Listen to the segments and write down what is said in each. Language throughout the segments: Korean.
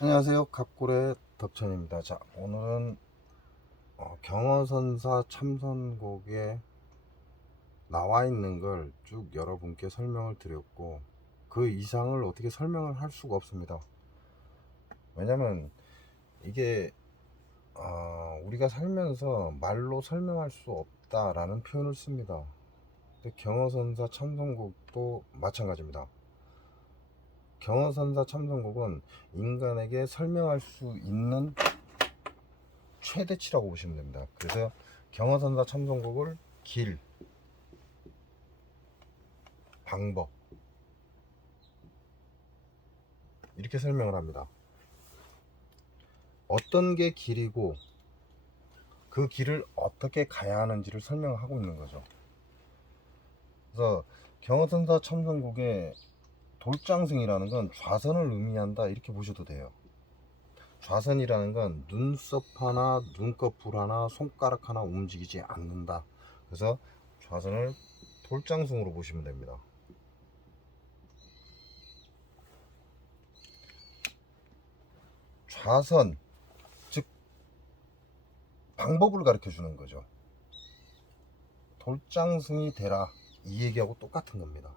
안녕하세요. 갑골의 덕천입니다. 자, 오늘은 경어선사 참선곡에 나와 있는 걸 쭉 여러분께 설명을 드렸고, 그 이상을 어떻게 설명을 할 수가 없습니다. 왜냐면 이게 우리가 살면서 말로 설명할 수 없다라는 표현을 씁니다. 근데 경어선사 참선곡도 마찬가지입니다. 경어선사 참선곡은 인간에게 설명할 수 있는 최대치라고 보시면 됩니다. 그래서 경어선사 참선곡을 길, 방법 이렇게 설명을 합니다. 어떤 게 길이고 그 길을 어떻게 가야 하는지를 설명하고 있는 거죠. 그래서 경어선사 참선곡의 돌장승이라는 건 좌선을 의미한다 이렇게 보셔도 돼요. 좌선이라는 건 눈썹 하나, 눈꺼풀 하나, 손가락 하나 움직이지 않는다. 그래서 좌선을 돌장승으로 보시면 됩니다. 좌선, 즉 방법을 가르쳐 주는 거죠. 돌장승이 되라 이 얘기하고 똑같은 겁니다.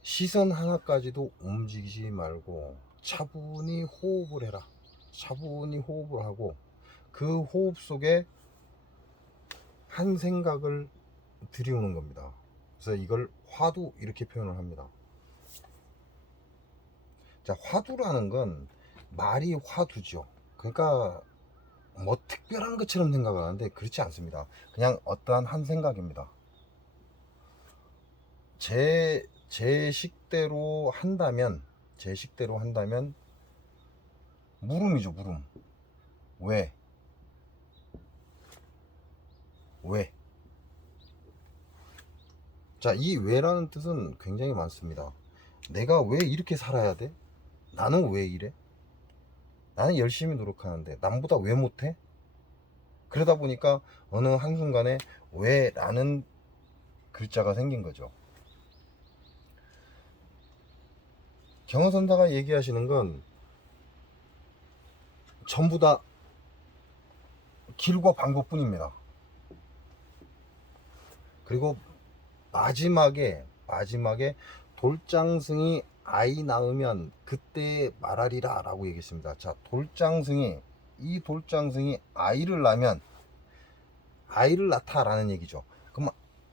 시선 하나까지도 움직이지 말고 차분히 호흡을 해라. 차분히 호흡을 하고 그 호흡 속에 한 생각을 들이우는 겁니다. 그래서 이걸 화두 이렇게 표현을 합니다. 자, 화두라는 건 말이 화두죠. 그러니까 뭐 특별한 것처럼 생각을 하는데 그렇지 않습니다. 그냥 어떠한 한 생각입니다. 제 식대로 한다면 물음이죠. 물음. 왜? 왜? 자, 이 왜라는 뜻은 굉장히 많습니다. 내가 왜 이렇게 살아야 돼? 나는 왜 이래? 나는 열심히 노력하는데 남보다 왜 못해? 그러다 보니까 어느 한순간에 왜라는 글자가 생긴 거죠. 경허선사가 얘기하시는 건 전부 다 길과 방법뿐입니다. 그리고 마지막에 돌장승이 아이 낳으면 그때 말하리라 라고 얘기했습니다. 자, 이 돌장승이 아이를 낳으면 아이를 낳다라는 얘기죠. 그럼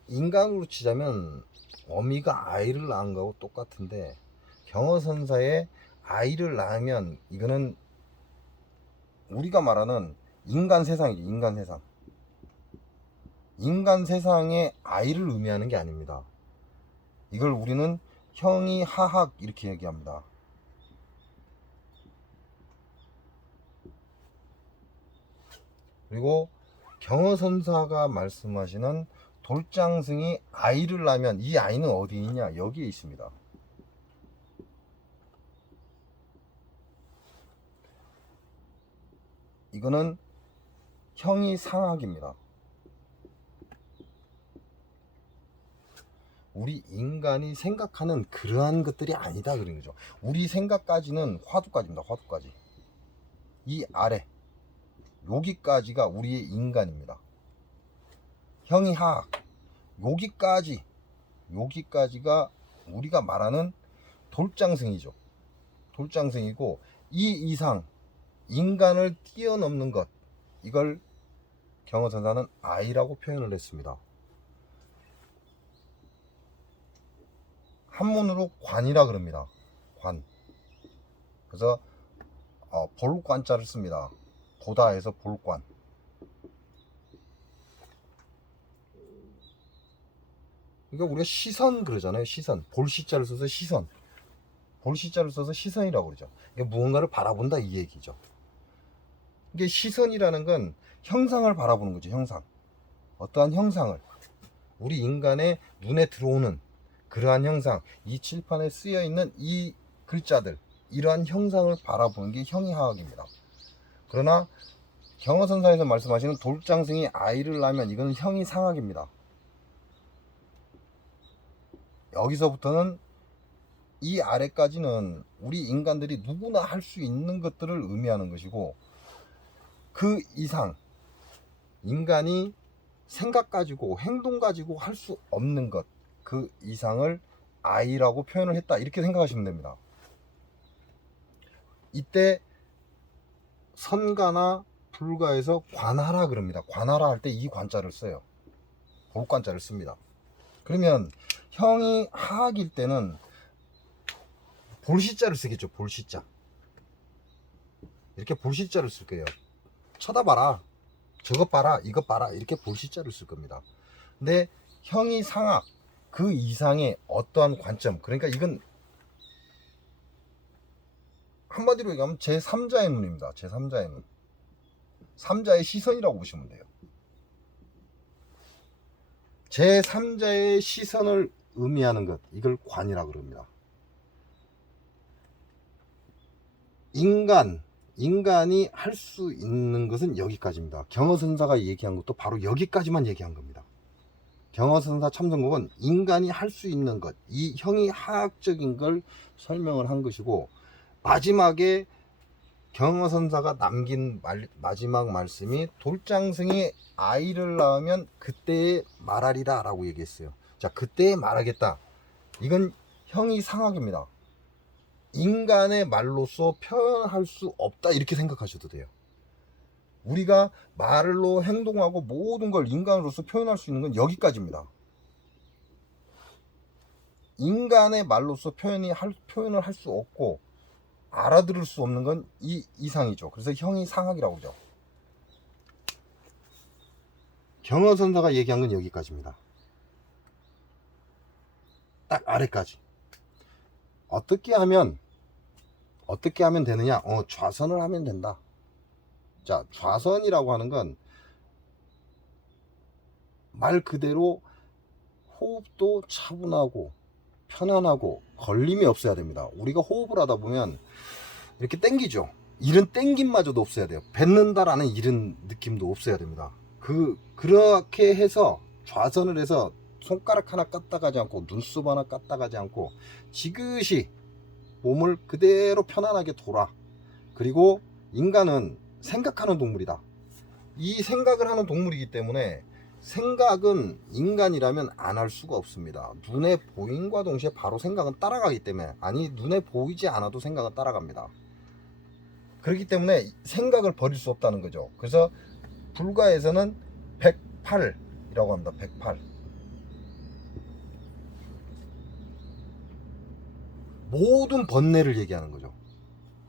인간으로 치자면 어미가 아이를 낳은 거하고 똑같은데 경어선사에 아이를 낳으면 이거는 우리가 말하는 인간 세상이죠. 인간 세상. 인간 세상에 아이를 의미하는 게 아닙니다. 이걸 우리는 형이 하학 이렇게 얘기합니다. 그리고 경어선사가 말씀하시는 돌장승이 아이를 낳으면 이 아이는 어디 있냐? 여기에 있습니다. 이거는 형이 상학입니다. 우리 인간이 생각하는 그러한 것들이 아니다 그런 거죠. 우리 생각까지는 화두까지입니다. 화두까지. 이 아래 여기까지가 우리의 인간입니다. 형이 하학 여기까지가 우리가 말하는 돌장승이죠. 돌장승이고 이 이상 인간을 뛰어넘는 것 이걸 경어선사는 아이라고 표현을 했습니다. 한문으로 관이라 그럽니다. 관. 그래서 볼관자를 씁니다. 보다에서 볼관. 그러니까 우리가 시선 그러잖아요. 시선. 볼시자를 써서 시선. 볼시자를 써서 시선이라고 그러죠. 이게 무언가를 바라본다 이 얘기죠. 이게 시선이라는 건 형상을 바라보는 거죠. 형상. 어떠한 형상을 우리 인간의 눈에 들어오는 그러한 형상, 이 칠판에 쓰여 있는 이 글자들, 이러한 형상을 바라보는 게 형이하학입니다. 그러나 경어선사에서 말씀하시는 돌장승이 아이를 낳으면 이거는 형이상학입니다. 여기서부터는 이 아래까지는 우리 인간들이 누구나 할 수 있는 것들을 의미하는 것이고, 그 이상 인간이 생각 가지고 행동 가지고 할 수 없는 것, 그 이상을 I라고 표현을 했다, 이렇게 생각하시면 됩니다. 이때 선가나 불가에서 관하라 그럽니다. 관하라 할 때 이 관자를 써요. 볼관자를 씁니다. 그러면 형이 하악일 때는 볼시자를 쓰겠죠. 볼시자. 이렇게 볼시자를 쓸 거예요. 쳐다봐라, 저것 봐라, 이것 봐라, 이렇게 볼시자를 쓸 겁니다. 근데 형이 상악, 그 이상의 어떠한 관점, 그러니까 이건 한마디로 얘기하면 제3자의 눈입니다. 제3자의 눈, 3자의 시선이라고 보시면 돼요. 제3자의 시선을 의미하는 것, 이걸 관이라고 그럽니다. 인간이 할 수 있는 것은 여기까지입니다. 경허선사가 얘기한 것도 바로 여기까지만 얘기한 겁니다. 경허선사 참선국은 인간이 할 수 있는 것, 이 형이 하학적인 걸 설명을 한 것이고, 마지막에 경허선사가 남긴 마지막 말씀이 돌장승이 아이를 낳으면 그때에 말하리라 라고 얘기했어요. 자, 그때에 말하겠다, 이건 형이 상학입니다. 인간의 말로서 표현할 수 없다, 이렇게 생각하셔도 돼요. 우리가 말로 행동하고 모든 걸 인간으로서 표현할 수 있는 건 여기까지입니다. 인간의 말로서 표현을 할 수 없고 알아들을 수 없는 건 이 이상이죠. 그래서 형이 상학이라고 하죠. 경허선사가 얘기한 건 여기까지입니다. 딱 아래까지. 어떻게 하면 되느냐? 좌선을 하면 된다. 자, 좌선이라고 하는 건 말 그대로 호흡도 차분하고 편안하고 걸림이 없어야 됩니다. 우리가 호흡을 하다 보면 이렇게 땡기죠. 이런 땡김마저도 없어야 돼요. 뱉는다라는 이런 느낌도 없어야 됩니다. 그렇게 해서 좌선을 해서 손가락 하나 까딱 하지 않고 눈썹 하나 까딱 하지 않고 지그시 몸을 그대로 편안하게 돌아. 그리고 인간은 생각하는 동물이다. 이 생각을 하는 동물이기 때문에 생각은 인간이라면 안 할 수가 없습니다. 눈에 보임과 동시에 바로 생각은 따라가기 때문에, 아니 눈에 보이지 않아도 생각은 따라갑니다. 그렇기 때문에 생각을 버릴 수 없다는 거죠. 그래서 불가에서는 108이라고 합니다. 108. 모든 번뇌를 얘기하는 거죠.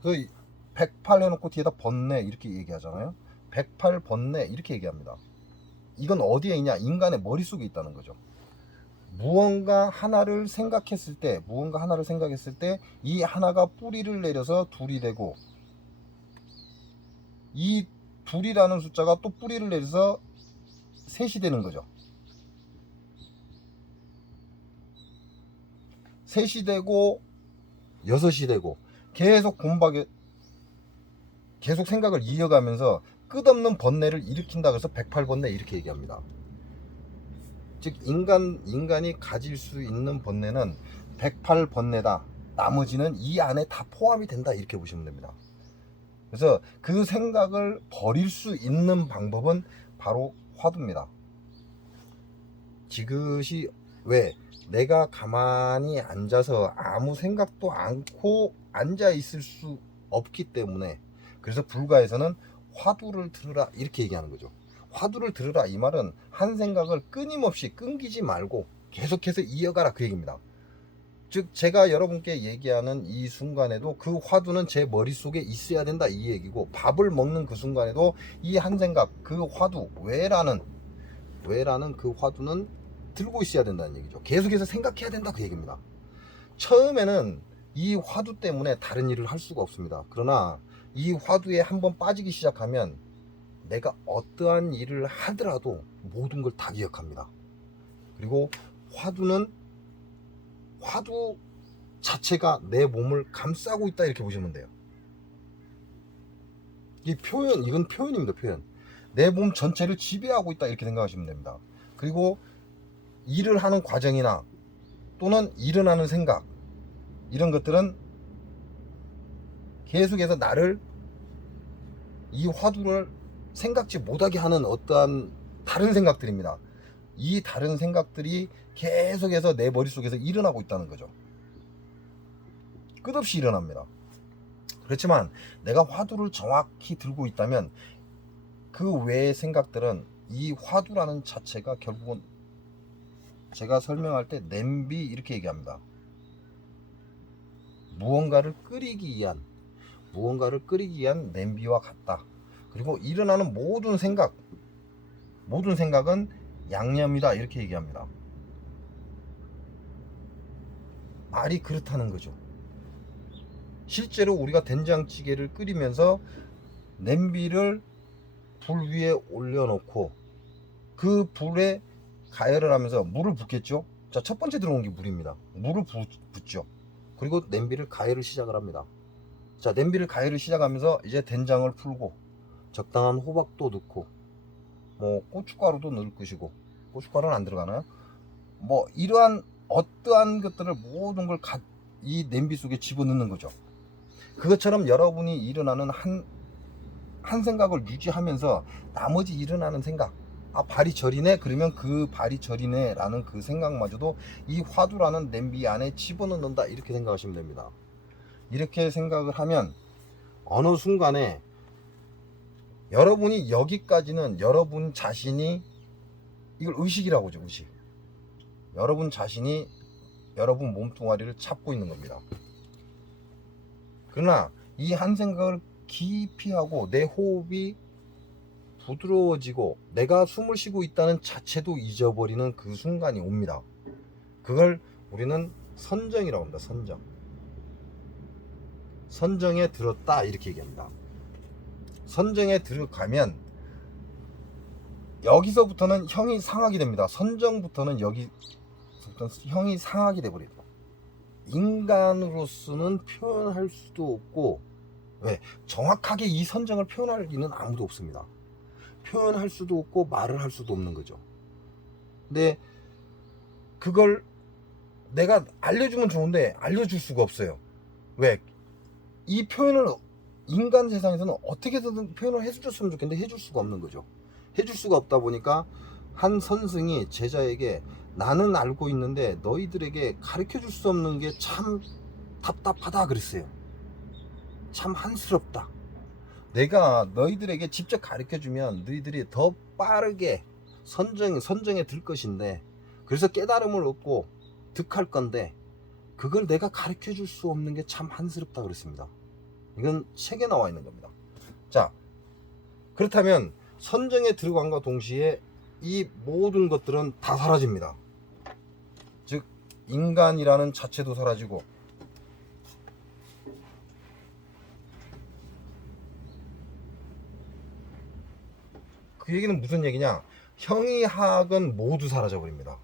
그래서 108 해놓고 뒤에다 번뇌 이렇게 얘기하잖아요. 108 번뇌 이렇게 얘기합니다. 이건 어디에 있냐? 인간의 머릿속에 있다는 거죠. 무언가 하나를 생각했을 때 이 하나가 뿌리를 내려서 둘이 되고, 이 둘이라는 숫자가 또 뿌리를 내려서 셋이 되는 거죠. 셋이 되고 여섯이 되고, 계속 계속 생각을 이어가면서 끝없는 번뇌를 일으킨다. 그래서 108번뇌 이렇게 얘기합니다. 즉 인간이 가질 수 있는 번뇌는 108번뇌다. 나머지는 이 안에 다 포함이 된다, 이렇게 보시면 됩니다. 그래서 그 생각을 버릴 수 있는 방법은 바로 화두입니다. 지그시, 왜? 내가 가만히 앉아서 아무 생각도 않고 앉아 있을 수 없기 때문에, 그래서 불가에서는 화두를 들으라 이렇게 얘기하는 거죠. 화두를 들으라, 이 말은 한 생각을 끊임없이 끊기지 말고 계속해서 이어가라, 그 얘기입니다. 즉 제가 여러분께 얘기하는 이 순간에도 그 화두는 제 머릿속에 있어야 된다, 이 얘기고, 밥을 먹는 그 순간에도 이 한 생각, 그 화두, 왜라는 그 화두는 들고 있어야 된다는 얘기죠. 계속해서 생각해야 된다, 그 얘기입니다. 처음에는 이 화두 때문에 다른 일을 할 수가 없습니다. 그러나 이 화두에 한번 빠지기 시작하면 내가 어떠한 일을 하더라도 모든 걸 다 기억합니다. 그리고 화두 자체가 내 몸을 감싸고 있다, 이렇게 보시면 돼요. 이건 표현입니다. 표현. 내 몸 전체를 지배하고 있다, 이렇게 생각하시면 됩니다. 그리고 일을 하는 과정이나 또는 일어나는 생각, 이런 것들은 계속해서 나를 이 화두를 생각지 못하게 하는 어떠한 다른 생각들입니다. 이 다른 생각들이 계속해서 내 머릿속에서 일어나고 있다는 거죠. 끝없이 일어납니다. 그렇지만 내가 화두를 정확히 들고 있다면 그 외의 생각들은 이 화두라는 자체가 결국은 제가 설명할 때 냄비 이렇게 얘기합니다. 무언가를 끓이기 위한 냄비와 같다. 그리고 일어나는 모든 생각은 양념이다 이렇게 얘기합니다. 말이 그렇다는 거죠. 실제로 우리가 된장찌개를 끓이면서 냄비를 불 위에 올려놓고 그 불에 가열을 하면서 물을 붓겠죠. 자, 첫 번째 들어온 게 물입니다. 물을 붓죠. 그리고 냄비를 가열을 시작을 합니다. 자, 냄비를 가열을 시작하면서 이제 된장을 풀고 적당한 호박도 넣고 뭐 고춧가루도 넣을 것이고, 고춧가루는 안 들어가나요? 뭐 이러한 어떠한 것들을 모든 걸 이 냄비 속에 집어넣는 거죠. 그것처럼 여러분이 일어나는 한 생각을 유지하면서 나머지 일어나는 생각, 아 발이 저리네, 그러면 그 발이 저리네 라는 그 생각마저도 이 화두라는 냄비 안에 집어넣는다 이렇게 생각하시면 됩니다. 이렇게 생각을 하면 어느 순간에 여러분이 여기까지는 여러분 자신이, 이걸 의식이라고 하죠. 의식. 여러분 자신이 여러분 몸뚱아리를 찾고 있는 겁니다. 그러나 이 한 생각을 깊이 하고 내 호흡이 부드러워지고 내가 숨을 쉬고 있다는 자체도 잊어버리는 그 순간이 옵니다. 그걸 우리는 선정이라고 합니다. 선정에 들었다 이렇게 얘기합니다. 선정에 들어가면 여기서부터는 형이 상하게 됩니다. 선정부터는 여기서부터는 형이 상하게 돼버립니다. 인간으로서는 표현할 수도 없고, 왜? 정확하게 이 선정을 표현할 리는 아무도 없습니다. 표현할 수도 없고 말을 할 수도 없는 거죠. 근데 그걸 내가 알려주면 좋은데 알려줄 수가 없어요. 왜? 이 표현을 인간 세상에서는 어떻게든 표현을 해줬으면 좋겠는데 해줄 수가 없는 거죠. 해줄 수가 없다 보니까 한 선생이 제자에게 나는 알고 있는데 너희들에게 가르쳐 줄 수 없는 게 참 답답하다 그랬어요. 참 한스럽다. 내가 너희들에게 직접 가르쳐 주면 너희들이 더 빠르게 선정에 들 것인데, 그래서 깨달음을 얻고 득할 건데 그걸 내가 가르쳐 줄 수 없는 게 참 한스럽다 그랬습니다. 이건 책에 나와 있는 겁니다. 자, 그렇다면 선정에 들어간과 동시에 이 모든 것들은 다 사라집니다. 즉 인간이라는 자체도 사라지고, 그 얘기는 무슨 얘기냐, 형이학은 모두 사라져 버립니다.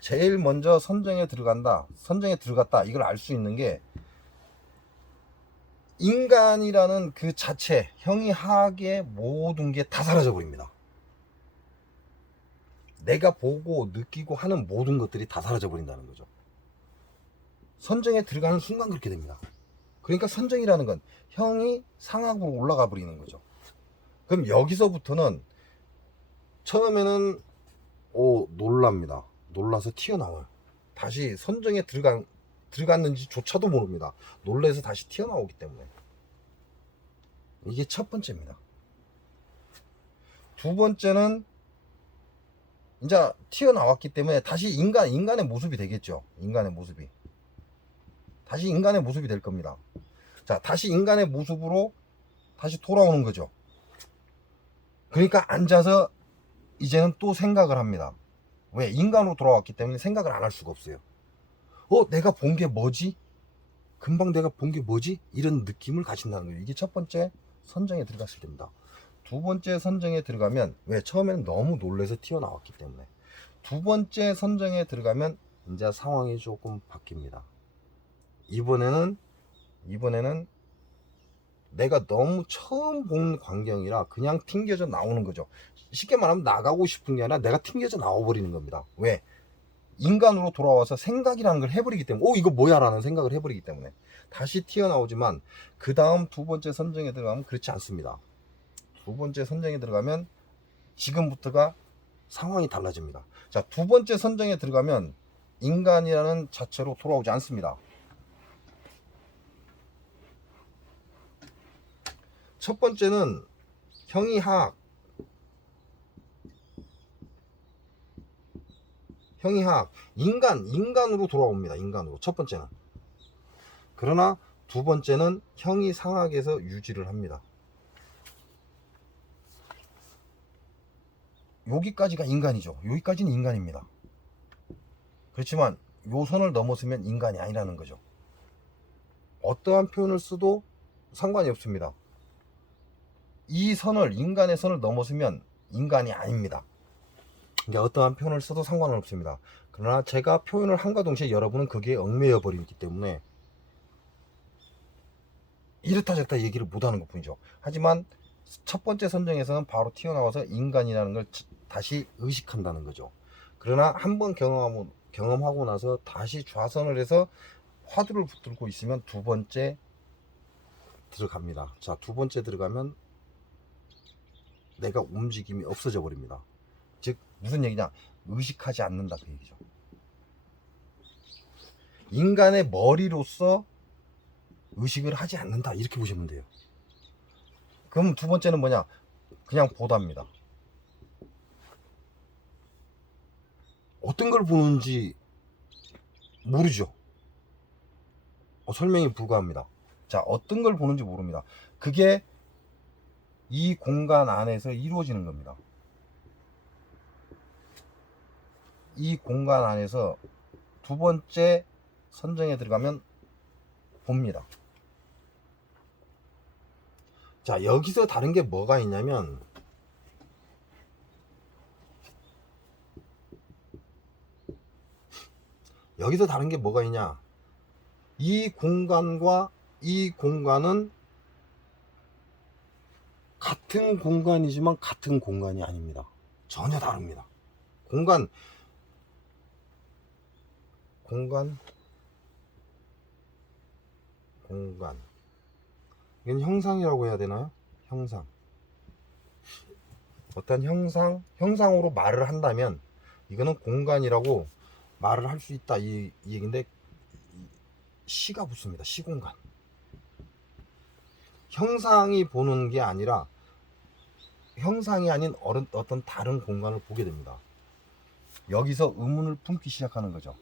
제일 먼저 선정에 들어갔다 이걸 알 수 있는 게 인간이라는 그 자체, 형이학의 모든 게 다 사라져 버립니다. 내가 보고 느끼고 하는 모든 것들이 다 사라져 버린다는 거죠. 선정에 들어가는 순간 그렇게 됩니다. 그러니까 선정이라는 건 형이 상악으로 올라가 버리는 거죠. 그럼 여기서부터는 처음에는 놀랍니다. 놀라서 튀어나와요. 다시 선정에 들어갔는지조차도 모릅니다. 놀라서 다시 튀어나오기 때문에. 이게 첫 번째입니다. 두 번째는 이제 튀어나왔기 때문에 다시 인간의 모습이 되겠죠. 다시 인간의 모습이 될 겁니다. 자, 다시 인간의 모습으로 다시 돌아오는 거죠. 그러니까 앉아서 이제는 또 생각을 합니다. 왜? 인간으로 돌아왔기 때문에 생각을 안 할 수가 없어요. 내가 본 게 뭐지? 금방 내가 본 게 뭐지? 이런 느낌을 가진다는 거예요. 이게 첫 번째 선정에 들어갔을 때입니다. 두 번째 선정에 들어가면, 왜? 처음에는 너무 놀라서 튀어나왔기 때문에. 두 번째 선정에 들어가면 이제 상황이 조금 바뀝니다. 이번에는 내가 너무 처음 본 광경이라 그냥 튕겨져 나오는 거죠. 쉽게 말하면 나가고 싶은 게 아니라 내가 튕겨져 나와버리는 겁니다. 왜? 인간으로 돌아와서 생각이라는 걸 해버리기 때문에, 이거 뭐야 라는 생각을 해버리기 때문에 다시 튀어나오지만, 그 다음 두 번째 선정에 들어가면 그렇지 않습니다. 두 번째 선정에 들어가면 지금부터가 상황이 달라집니다. 자, 두 번째 선정에 들어가면 인간이라는 자체로 돌아오지 않습니다. 첫 번째는 형이하악, 인간으로 돌아옵니다. 인간으로, 첫 번째는. 그러나 두 번째는 형이상학에서 유지를 합니다. 여기까지가 인간이죠. 여기까지는 인간입니다. 그렇지만 요 선을 넘어서면 인간이 아니라는 거죠. 어떠한 표현을 써도 상관이 없습니다. 이 선을, 인간의 선을 넘어서면 인간이 아닙니다. 이제 어떠한 표현을 써도 상관은 없습니다. 그러나 제가 표현을 함과 동시에 여러분은 거기에 얽매여 버리기 때문에 이렇다 저렇다 얘기를 못하는 것 뿐이죠. 하지만 첫 번째 선정에서는 바로 튀어나와서 인간이라는 걸 다시 의식한다는 거죠. 그러나 한번 경험하고 나서 다시 좌선을 해서 화두를 붙들고 있으면 두 번째 들어갑니다. 자, 두 번째 들어가면 내가 움직임이 없어져 버립니다. 즉 무슨 얘기냐, 의식하지 않는다 그 얘기죠. 인간의 머리로서 의식을 하지 않는다, 이렇게 보시면 돼요. 그럼 두 번째는 뭐냐, 그냥 보답니다. 어떤 걸 보는지 모르죠. 설명이 불가합니다. 자, 어떤 걸 보는지 모릅니다. 그게 이 공간 안에서 이루어지는 겁니다. 이 공간 안에서 두 번째 선정에 들어가면 봅니다. 자, 여기서 다른 게 뭐가 있냐면, 여기서 다른 게 뭐가 있냐, 이 공간과 이 공간은 같은 공간이지만 같은 공간이 아닙니다. 전혀 다릅니다. 공간 이건 형상이라고 해야 되나요? 형상. 어떤 형상으로 말을 한다면 이거는 공간이라고 말을 할 수 있다, 이 얘기인데, 시가 붙습니다. 시공간. 형상이 보는 게 아니라 형상이 아닌 어떤 다른 공간을 보게 됩니다. 여기서 의문을 품기 시작하는 거죠.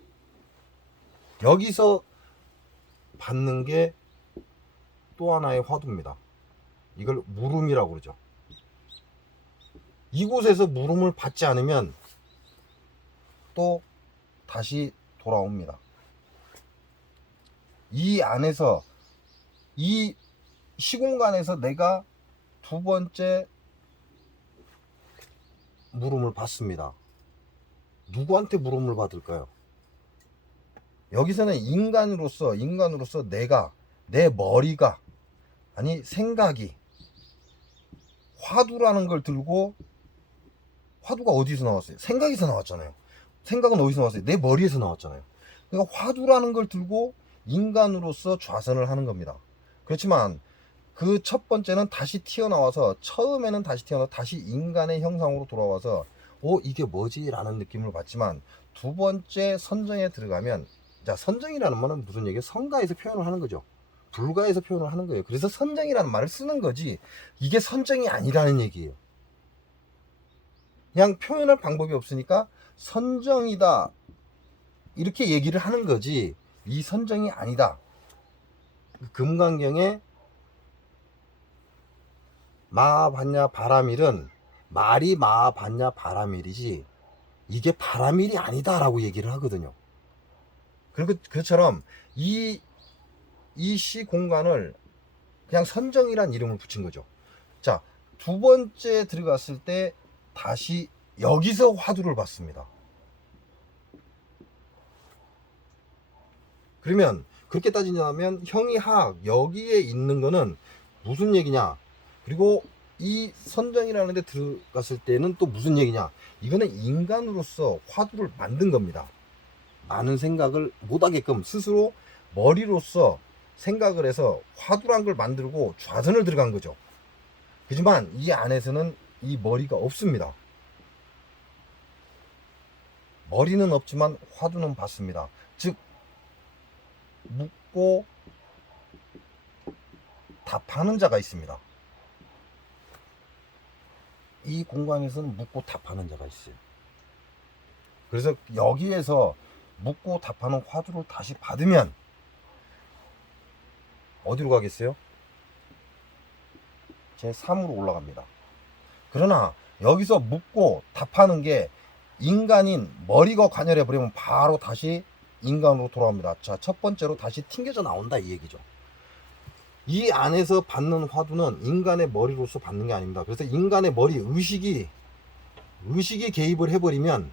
여기서 받는 게 또 하나의 화두입니다. 이걸 물음이라고 그러죠. 이곳에서 물음을 받지 않으면 또 다시 돌아옵니다. 이 안에서, 이 시공간에서 내가 두 번째 물음을 받습니다. 누구한테 물음을 받을까요? 여기서는 인간으로서 내가, 내 머리가, 아니 생각이 화두라는 걸 들고, 화두가 어디서 나왔어요? 생각에서 나왔잖아요. 생각은 어디서 나왔어요? 내 머리에서 나왔잖아요. 그러니까 화두라는 걸 들고 인간으로서 좌선을 하는 겁니다. 그렇지만 그 첫 번째는 다시 튀어나와서, 처음에는 다시 튀어나와서 다시 인간의 형상으로 돌아와서 이게 뭐지? 라는 느낌을 받지만, 두 번째 선정에 들어가면, 자, 선정이라는 말은 무슨 얘기예요? 성가에서 표현을 하는 거죠. 불가에서 표현을 하는 거예요. 그래서 선정이라는 말을 쓰는 거지, 이게 선정이 아니라는 얘기예요. 그냥 표현할 방법이 없으니까 선정이다 이렇게 얘기를 하는 거지, 이 선정이 아니다. 금강경에 마하반야 바라밀은 말이 마하반야 바라밀이지 이게 바라밀이 아니다 라고 얘기를 하거든요. 그리고 그처럼 이 시 공간을 그냥 선정이란 이름을 붙인 거죠. 자, 두 번째 들어갔을 때 다시 여기서 화두를 받습니다. 그러면 그렇게 따지자면 형이 하악, 여기에 있는 거는 무슨 얘기냐? 그리고 이 선정이라는 데 들어갔을 때는 또 무슨 얘기냐? 이거는 인간으로서 화두를 만든 겁니다. 많은 생각을 못하게끔 스스로 머리로서 생각을 해서 화두란 걸 만들고 좌선을 들어간 거죠. 하지만 이 안에서는 이 머리가 없습니다. 머리는 없지만 화두는 받습니다. 즉 묻고 답하는 자가 있습니다. 이 공간에서는 묻고 답하는 자가 있어요. 그래서 여기에서 묻고 답하는 화두를 다시 받으면 어디로 가겠어요? 제 3으로 올라갑니다. 그러나 여기서 묻고 답하는 게 인간인 머리가 관여해 버리면 바로 다시 인간으로 돌아옵니다. 자, 첫 번째로 다시 튕겨져 나온다 이 얘기죠. 이 안에서 받는 화두는 인간의 머리로서 받는 게 아닙니다. 그래서 인간의 머리 의식이 개입을 해버리면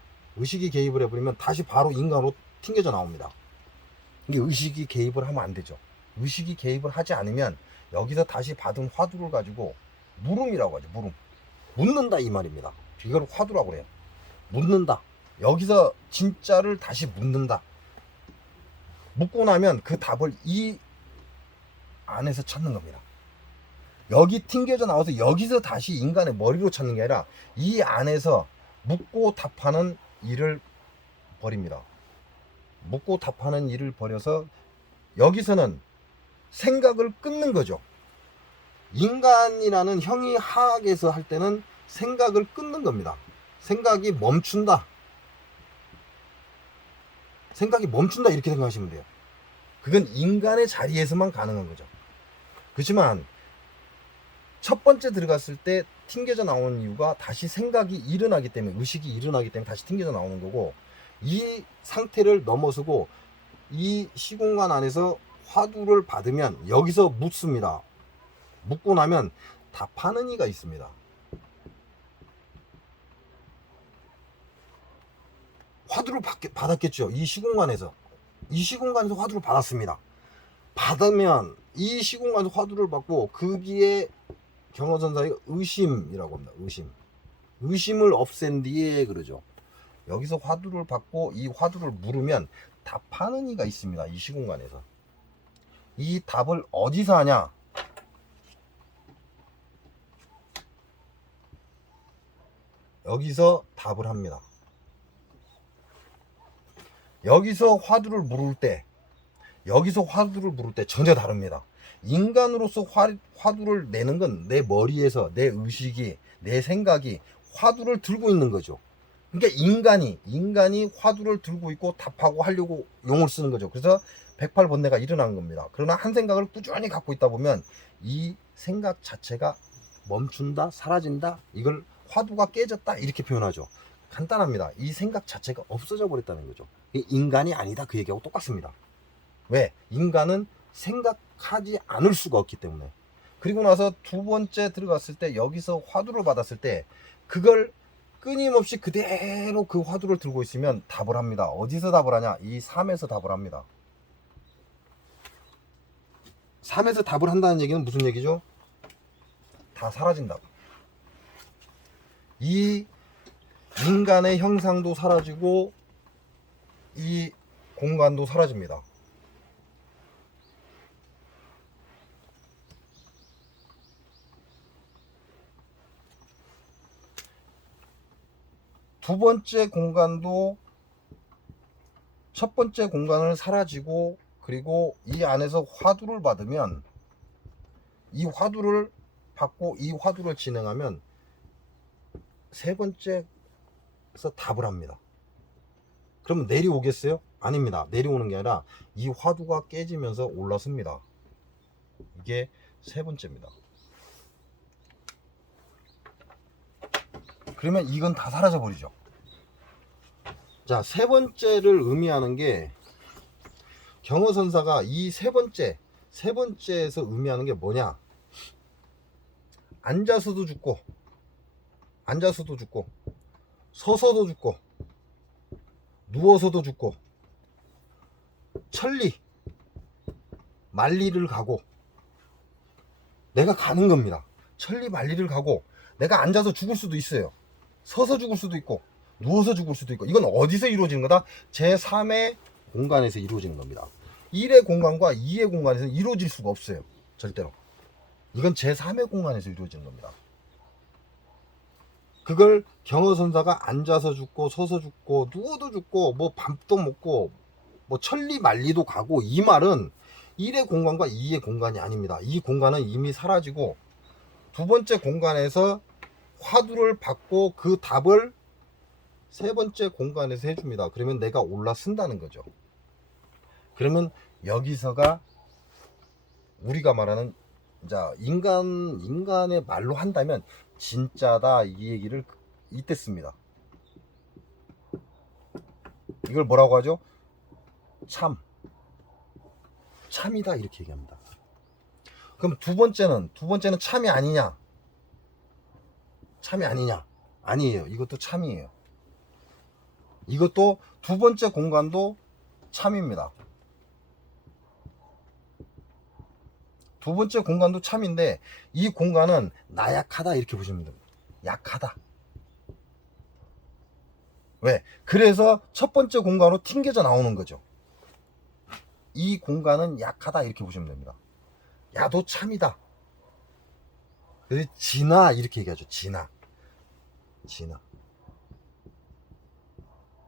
다시 바로 인간으로 튕겨져 나옵니다. 이게 의식이 개입을 하면 안 되죠. 의식이 개입을 하지 않으면 여기서 다시 받은 화두를 가지고 물음이라고 하죠. 물음. 묻는다 이 말입니다. 이걸 화두라고 그래요. 묻는다. 여기서 진짜를 다시 묻는다. 묻고 나면 그 답을 이 안에서 찾는 겁니다. 여기 튕겨져 나와서 여기서 다시 인간의 머리로 찾는 게 아니라 이 안에서 묻고 답하는 일을 벌입니다. 묻고 답하는 일을 벌여서 여기서는 생각을 끊는 거죠. 인간이라는 형이 하악에서 할 때는 생각을 끊는 겁니다. 생각이 멈춘다. 이렇게 생각하시면 돼요. 그건 인간의 자리에서만 가능한 거죠. 그렇지만 첫 번째 들어갔을 때 튕겨져 나오는 이유가 다시 생각이 일어나기 때문에, 의식이 일어나기 때문에 다시 튕겨져 나오는 거고, 이 상태를 넘어서고 이 시공간 안에서 화두를 받으면 여기서 묻습니다. 묻고 나면 답하는 이가 있습니다. 화두를 받았겠죠. 이 시공간에서 화두를 받았습니다. 받으면 이 시공간에서 화두를 받고 거기에 경허선사의 의심이라고 합니다. 의심을 없앤 뒤에 그러죠. 여기서 화두를 받고 이 화두를 물으면 답하는 이가 있습니다. 이 시공간에서. 이 답을 어디서 하냐? 여기서 답을 합니다. 여기서 화두를 물을 때 전혀 다릅니다. 인간으로서 화두를 내는 건 내 머리에서 내 의식이, 내 생각이 화두를 들고 있는 거죠. 그러니까 인간이 화두를 들고 있고 답하고 하려고 용을 쓰는 거죠. 그래서 108번뇌가 일어나는 겁니다. 그러나 한 생각을 꾸준히 갖고 있다 보면 이 생각 자체가 멈춘다, 사라진다, 이걸 화두가 깨졌다 이렇게 표현하죠. 간단합니다. 이 생각 자체가 없어져 버렸다는 거죠. 인간이 아니다 그 얘기하고 똑같습니다. 왜? 인간은 생각하지 않을 수가 없기 때문에. 그리고 나서 두 번째 들어갔을 때 여기서 화두를 받았을 때 그걸 끊임없이 그대로 그 화두를 들고 있으면 답을 합니다. 어디서 답을 하냐? 이 3에서 답을 합니다. 3에서 답을 한다는 얘기는 무슨 얘기죠? 다 사라진다고. 이 인간의 형상도 사라지고 이 공간도 사라집니다. 두 번째 공간도 첫 번째 공간을 사라지고, 그리고 이 안에서 화두를 받으면 이 화두를 받고 이 화두를 진행하면 세 번째에서 답을 합니다. 그러면 내려오겠어요? 아닙니다. 내려오는 게 아니라 이 화두가 깨지면서 올라섭니다. 이게 세 번째입니다. 그러면 이건 다 사라져 버리죠. 자, 세 번째를 의미하는 게 경허선사가 이 세 번째에서 의미하는 게 뭐냐? 앉아서도 죽고 서서도 죽고 누워서도 죽고 천리 만리를 가고 내가 가는 겁니다. 천리만리를 가고 내가 앉아서 죽을 수도 있어요. 서서 죽을 수도 있고 누워서 죽을 수도 있고, 이건 어디서 이루어지는 거다? 제3의 공간에서 이루어지는 겁니다. 1의 공간과 2의 공간에서는 이루어질 수가 없어요. 절대로. 이건 제3의 공간에서 이루어지는 겁니다. 그걸 경허선사가 앉아서 죽고 서서 죽고 누워도 죽고 뭐 밥도 먹고 뭐 천리만리도 가고, 이 말은 1의 공간과 2의 공간이 아닙니다. 이 공간은 이미 사라지고 두 번째 공간에서 화두를 받고 그 답을 세 번째 공간에서 해줍니다. 그러면 내가 올라선다는 거죠. 그러면 여기서가 우리가 말하는, 자, 인간의 말로 한다면 진짜다, 이 얘기를 이때 씁니다. 이걸 뭐라고 하죠? 참이다, 이렇게 얘기합니다. 그럼 두 번째는 참이 아니냐? 참이 아니냐? 아니에요. 이것도 참이에요. 이것도 두 번째 공간도 참입니다. 두 번째 공간도 참인데 이 공간은 나약하다, 이렇게 보시면 됩니다. 약하다. 왜? 그래서 첫 번째 공간으로 튕겨져 나오는 거죠. 이 공간은 약하다, 이렇게 보시면 됩니다. 야, 너 참이다. 그래서 진아, 이렇게 얘기하죠. 진아.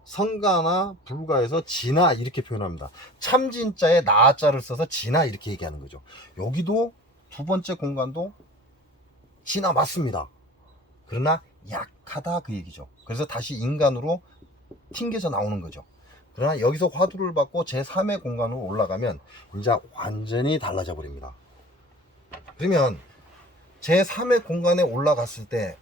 성가나 불가에서 진아, 이렇게 표현합니다. 참진자에 나자를 써서 진아, 이렇게 얘기하는 거죠. 여기도 두 번째 공간도 진아 맞습니다. 그러나 약하다, 그 얘기죠. 그래서 다시 인간으로 튕겨져 나오는 거죠. 그러나 여기서 화두를 받고 제3의 공간으로 올라가면 이제 완전히 달라져 버립니다. 그러면 제3의 공간에 올라갔을 때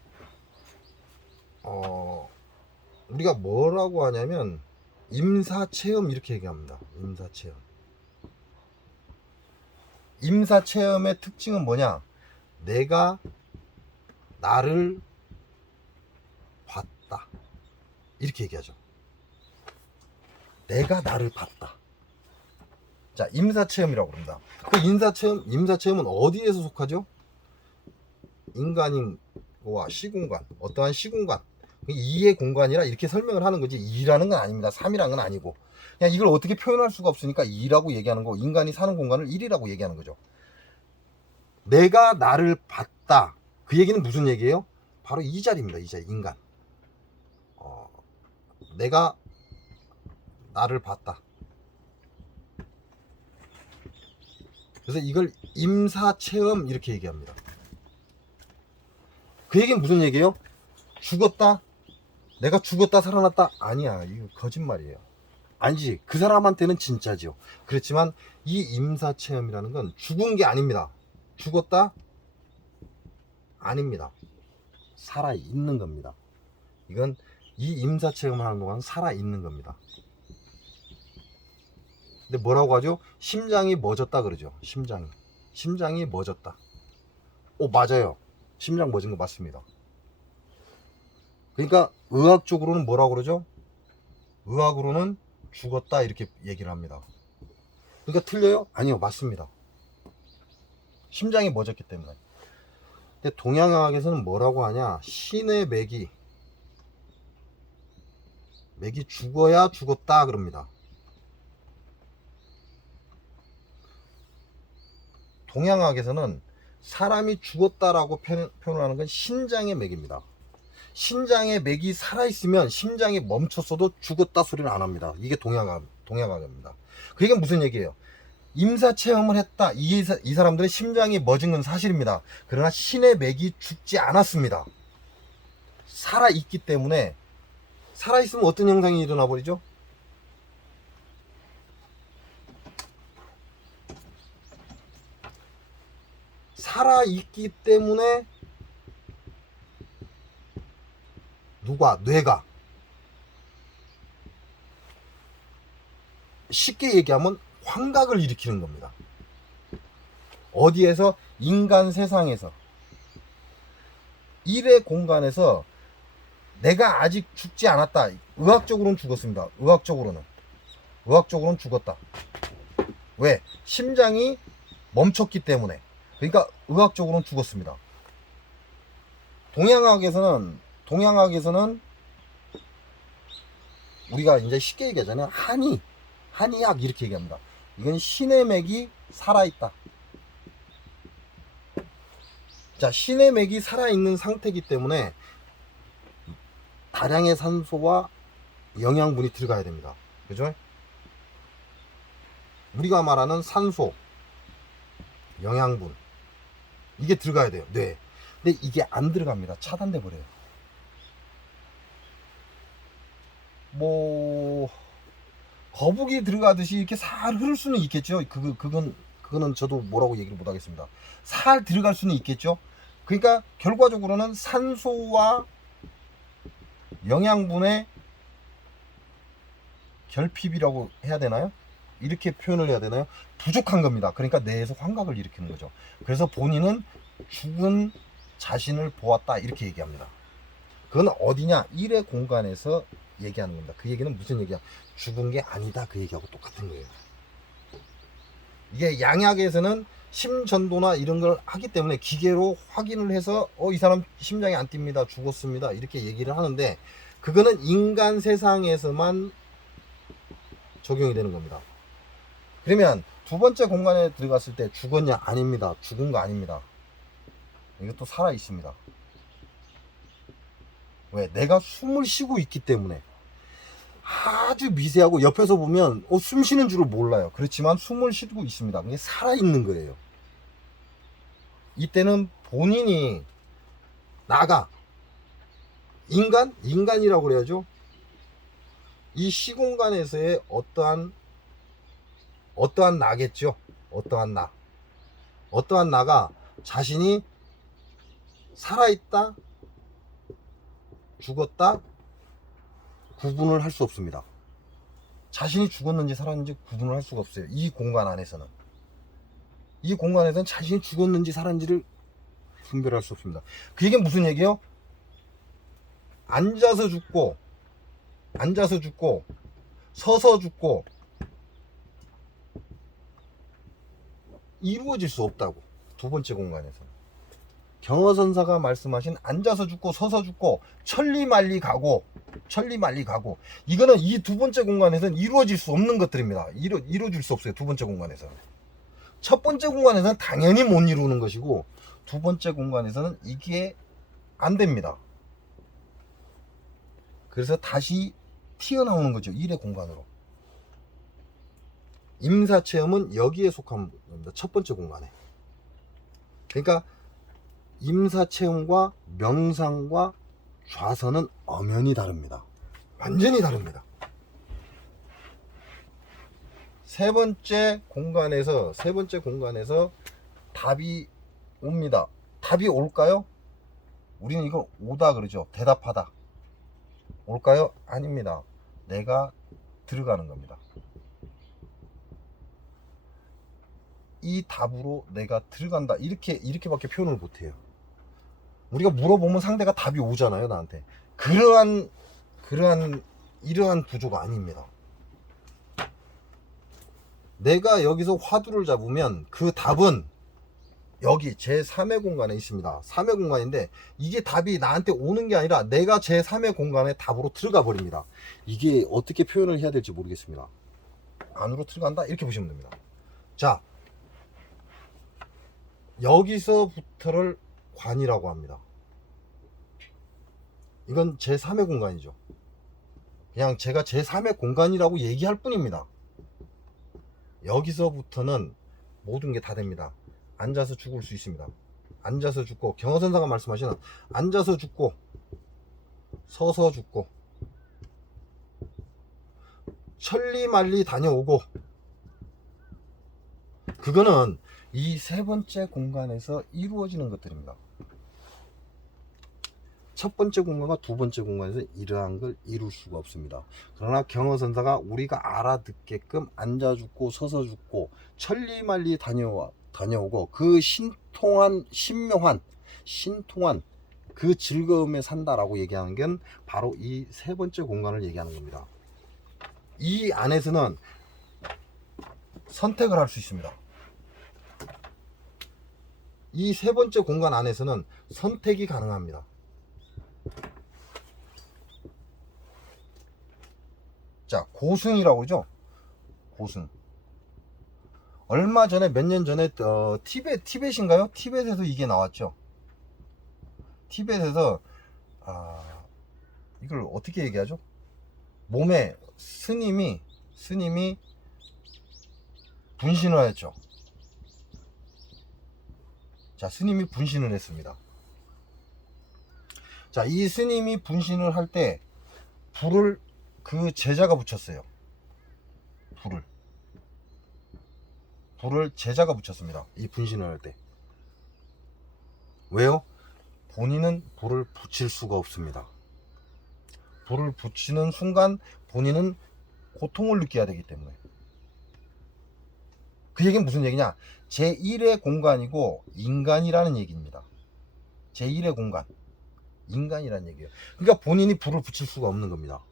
우리가 뭐라고 하냐면 임사체험, 이렇게 얘기합니다. 임사체험의 특징은 뭐냐? 내가 나를 봤다, 이렇게 얘기하죠. 내가 나를 봤다. 자, 임사체험이라고 합니다. 그 임사체험은 어디에서 속하죠? 인간인과 시공간, 어떠한 시공간, 2의 공간이라 이렇게 설명을 하는 거지 2라는 건 아닙니다. 3이라는 건 아니고, 그냥 이걸 어떻게 표현할 수가 없으니까 2라고 얘기하는 거, 인간이 사는 공간을 1이라고 얘기하는 거죠. 내가 나를 봤다, 그 얘기는 무슨 얘기예요? 바로 이 자리입니다. 이 자리, 인간. 내가 나를 봤다. 그래서 이걸 임사체험, 이렇게 얘기합니다. 그 얘기는 무슨 얘기예요? 죽었다? 내가 죽었다 살아났다? 아니야, 이거 거짓말이에요. 아니지, 그 사람한테는 진짜지요. 그렇지만 이 임사체험이라는 건 죽은 게 아닙니다. 죽었다? 아닙니다. 살아있는 겁니다. 이건 이 임사체험을 하는 동안 살아있는 겁니다. 근데 뭐라고 하죠? 심장이 멎었다 그러죠. 심장이 멎었다. 오, 맞아요. 심장 멎은 거 맞습니다. 그러니까 의학적으로는 뭐라고 그러죠? 의학으로는 죽었다, 이렇게 얘기를 합니다. 그러니까 틀려요? 아니요, 맞습니다. 심장이 멎었기 때문에. 근데 동양의학에서는 뭐라고 하냐? 신의 맥이 죽어야 죽었다 그럽니다. 동양학에서는 사람이 죽었다라고 표현하는 건 신장의 맥입니다. 신장의 맥이 살아있으면 심장이 멈췄어도 죽었다 소리는 안 합니다. 이게 동양학입니다. 그게 무슨 얘기예요? 임사체험을 했다. 이 사람들은 심장이 멎은 건 사실입니다. 그러나 신의 맥이 죽지 않았습니다. 살아있기 때문에, 살아있으면 어떤 현상이 일어나 버리죠? 살아있기 때문에 뇌가, 쉽게 얘기하면 환각을 일으키는 겁니다. 어디에서? 인간 세상에서, 1의 공간에서 내가 아직 죽지 않았다. 의학적으로는 죽었습니다. 의학적으로는 죽었다. 왜? 심장이 멈췄기 때문에. 그러니까 의학적으로는 죽었습니다. 동양학에서는 우리가 이제 쉽게 얘기하잖아요. 한의학 이렇게 얘기합니다. 이건 신의 맥이 살아있다. 자, 신의 맥이 살아있는 상태이기 때문에 다량의 산소와 영양분이 들어가야 됩니다. 그죠? 우리가 말하는 산소, 영양분, 이게 들어가야 돼요. 네. 근데 이게 안 들어갑니다. 차단돼 버려요. 뭐 거북이 들어가듯이 이렇게 살 흐를 수는 있겠죠. 그거는 저도 뭐라고 얘기를 못 하겠습니다. 살 들어갈 수는 있겠죠. 그러니까 결과적으로는 산소와 영양분의 결핍이라고 해야 되나요? 이렇게 표현을 해야 되나요? 부족한 겁니다. 그러니까 뇌에서 환각을 일으키는 거죠. 그래서 본인은 죽은 자신을 보았다 이렇게 얘기합니다. 그건 어디냐? 일의 공간에서 얘기하는 겁니다. 그 얘기는 무슨 얘기야? 죽은 게 아니다 그 얘기하고 똑같은 거예요. 이게 양약에서는 심전도나 이런 걸 하기 때문에 기계로 확인을 해서 이 사람 심장이 안 뜁니다, 죽었습니다 이렇게 얘기를 하는데, 그거는 인간 세상에서만 적용이 되는 겁니다. 그러면 두 번째 공간에 들어갔을 때 죽었냐? 아닙니다. 죽은 거 아닙니다. 이것도 살아 있습니다. 왜? 내가 숨을 쉬고 있기 때문에. 아주 미세하고 옆에서 보면 숨 쉬는 줄을 몰라요. 그렇지만 숨을 쉬고 있습니다. 그게 살아있는 거예요. 이때는 본인이 나가 인간이라고 그래야죠. 이 시공간에서의 어떠한 나겠죠. 어떠한 나가 자신이 살아있다, 죽었다 구분을 할 수 없습니다. 자신이 죽었는지 살았는지 구분을 할 수가 없어요. 이 공간 안에서는. 이 공간에서는 자신이 죽었는지 살았는지를 분별할 수 없습니다. 그 얘기는 무슨 얘기예요? 앉아서 죽고 서서 죽고 이루어질 수 없다고. 두 번째 공간에서 경허선사가 말씀하신 앉아서 죽고 서서 죽고 천리말리 가고 이거는 이 두 번째 공간에서는 이루어질 수 없는 것들입니다. 이루어질 수 없어요. 두 번째 공간에서는. 첫 번째 공간에서는 당연히 못 이루는 것이고, 두 번째 공간에서는 이게 안 됩니다. 그래서 다시 튀어나오는 거죠. 일의 공간으로. 임사체험은 여기에 속한 겁니다. 첫 번째 공간에. 그러니까 임사체험과 명상과 좌선은 엄연히 다릅니다. 완전히 다릅니다. 세 번째 공간에서 답이 옵니다. 답이 올까요? 우리는 이걸 오다 그러죠. 대답하다. 올까요? 아닙니다. 내가 들어가는 겁니다. 이 답으로 내가 들어간다. 이렇게밖에 표현을 못해요. 우리가 물어보면 상대가 답이 오잖아요, 나한테. 이러한 구조가 아닙니다. 내가 여기서 화두를 잡으면 그 답은 여기 제3의 공간에 있습니다. 3의 공간인데 이게 답이 나한테 오는 게 아니라 내가 제3의 공간에 답으로 들어가 버립니다. 이게 어떻게 표현을 해야 될지 모르겠습니다. 안으로 들어간다 이렇게 보시면 됩니다. 자, 여기서부터를 관이라고 합니다. 이건 제3의 공간이죠. 그냥 제가 제3의 공간이라고 얘기할 뿐입니다. 여기서부터는 모든 게 다 됩니다. 앉아서 죽을 수 있습니다. 앉아서 죽고, 경허선사가 말씀하시는 앉아서 죽고 서서 죽고 천리말리 다녀오고, 그거는 이 세 번째 공간에서 이루어지는 것들입니다. 첫 번째 공간과 두 번째 공간에서 이러한 걸 이룰 수가 없습니다. 그러나 경허선사가 우리가 알아듣게끔 앉아 죽고 서서 죽고 천리말리 다녀오고 그 신통한 그 즐거움에 산다라고 얘기하는 건 바로 이 세 번째 공간을 얘기하는 겁니다. 이 안에서는 선택을 할 수 있습니다. 이 세 번째 공간 안에서는 선택이 가능합니다. 자, 고승이라고 그러죠. 고승. 얼마 전에 몇 년 전에 티벳인가요? 티벳에서 이게 나왔죠. 티벳에서 이걸 어떻게 얘기하죠? 몸에 스님이 분신을 하였죠. 자, 스님이 분신을 했습니다. 자, 이 스님이 분신을 할 때 불을 그 제자가 붙였어요. 불을 제자가 붙였습니다. 이 분신을 할 때. 왜요? 본인은 불을 붙일 수가 없습니다. 불을 붙이는 순간 본인은 고통을 느껴야 되기 때문에. 그 얘기는 무슨 얘기냐? 제1의 공간이고 인간이라는 얘기입니다. 제1의 공간, 인간이라는 얘기예요. 그러니까 본인이 불을 붙일 수가 없는 겁니다.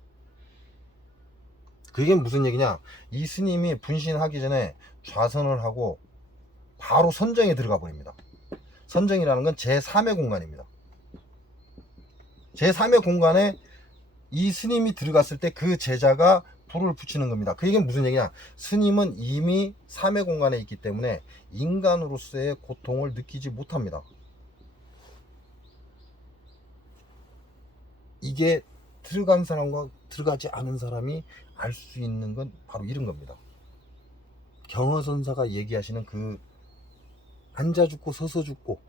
그게 무슨 얘기냐? 이 스님이 분신하기 전에 좌선을 하고 바로 선정에 들어가 버립니다. 선정이라는 건 제3의 공간입니다. 제3의 공간에 이 스님이 들어갔을 때 그 제자가 불을 붙이는 겁니다. 그 얘기는 무슨 얘기냐? 스님은 이미 3의 공간에 있기 때문에 인간으로서의 고통을 느끼지 못합니다. 이게 들어간 사람과 들어가지 않은 사람이 알 수 있는 건 바로 이런 겁니다. 경허선사가 얘기하시는 그 앉아 죽고 서서 죽고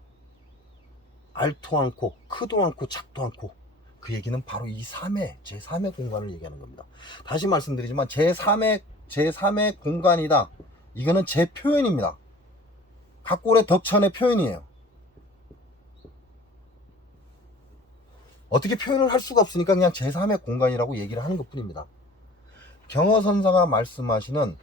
알토 않고 크도 않고 작도 않고, 그 얘기는 바로 이 3의 제3의 공간을 얘기하는 겁니다. 다시 말씀드리지만 제3의 공간이다. 이거는 제 표현입니다. 각골의 덕천의 표현이에요. 어떻게 표현을 할 수가 없으니까 그냥 제3의 공간이라고 얘기를 하는 것 뿐입니다. 경허선사가 말씀하시는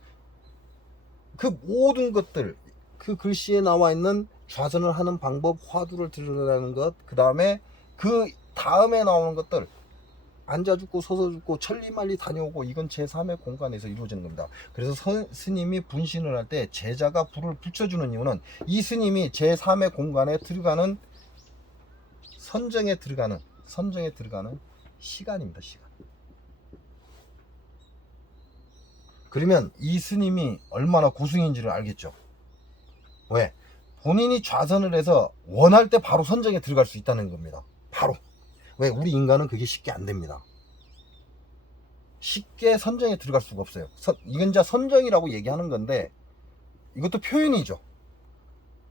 그 모든 것들, 그 글씨에 나와 있는 좌선을 하는 방법, 화두를 들으라는 것, 그 다음에 나오는 것들, 앉아 죽고 서서 죽고 천리만리 다녀오고, 이건 제3의 공간에서 이루어지는 겁니다. 그래서 스님이 분신을 할 때 제자가 불을 붙여주는 이유는 이 스님이 제3의 공간에 들어가는 선정에 들어가는 시간입니다. 시간. 그러면 이 스님이 얼마나 고승인지를 알겠죠. 왜? 본인이 좌선을 해서 원할 때 바로 선정에 들어갈 수 있다는 겁니다. 바로. 왜? 우리 인간은 그게 쉽게 안 됩니다. 쉽게 선정에 들어갈 수가 없어요. 이건 이제 선정이라고 얘기하는 건데, 이것도 표현이죠.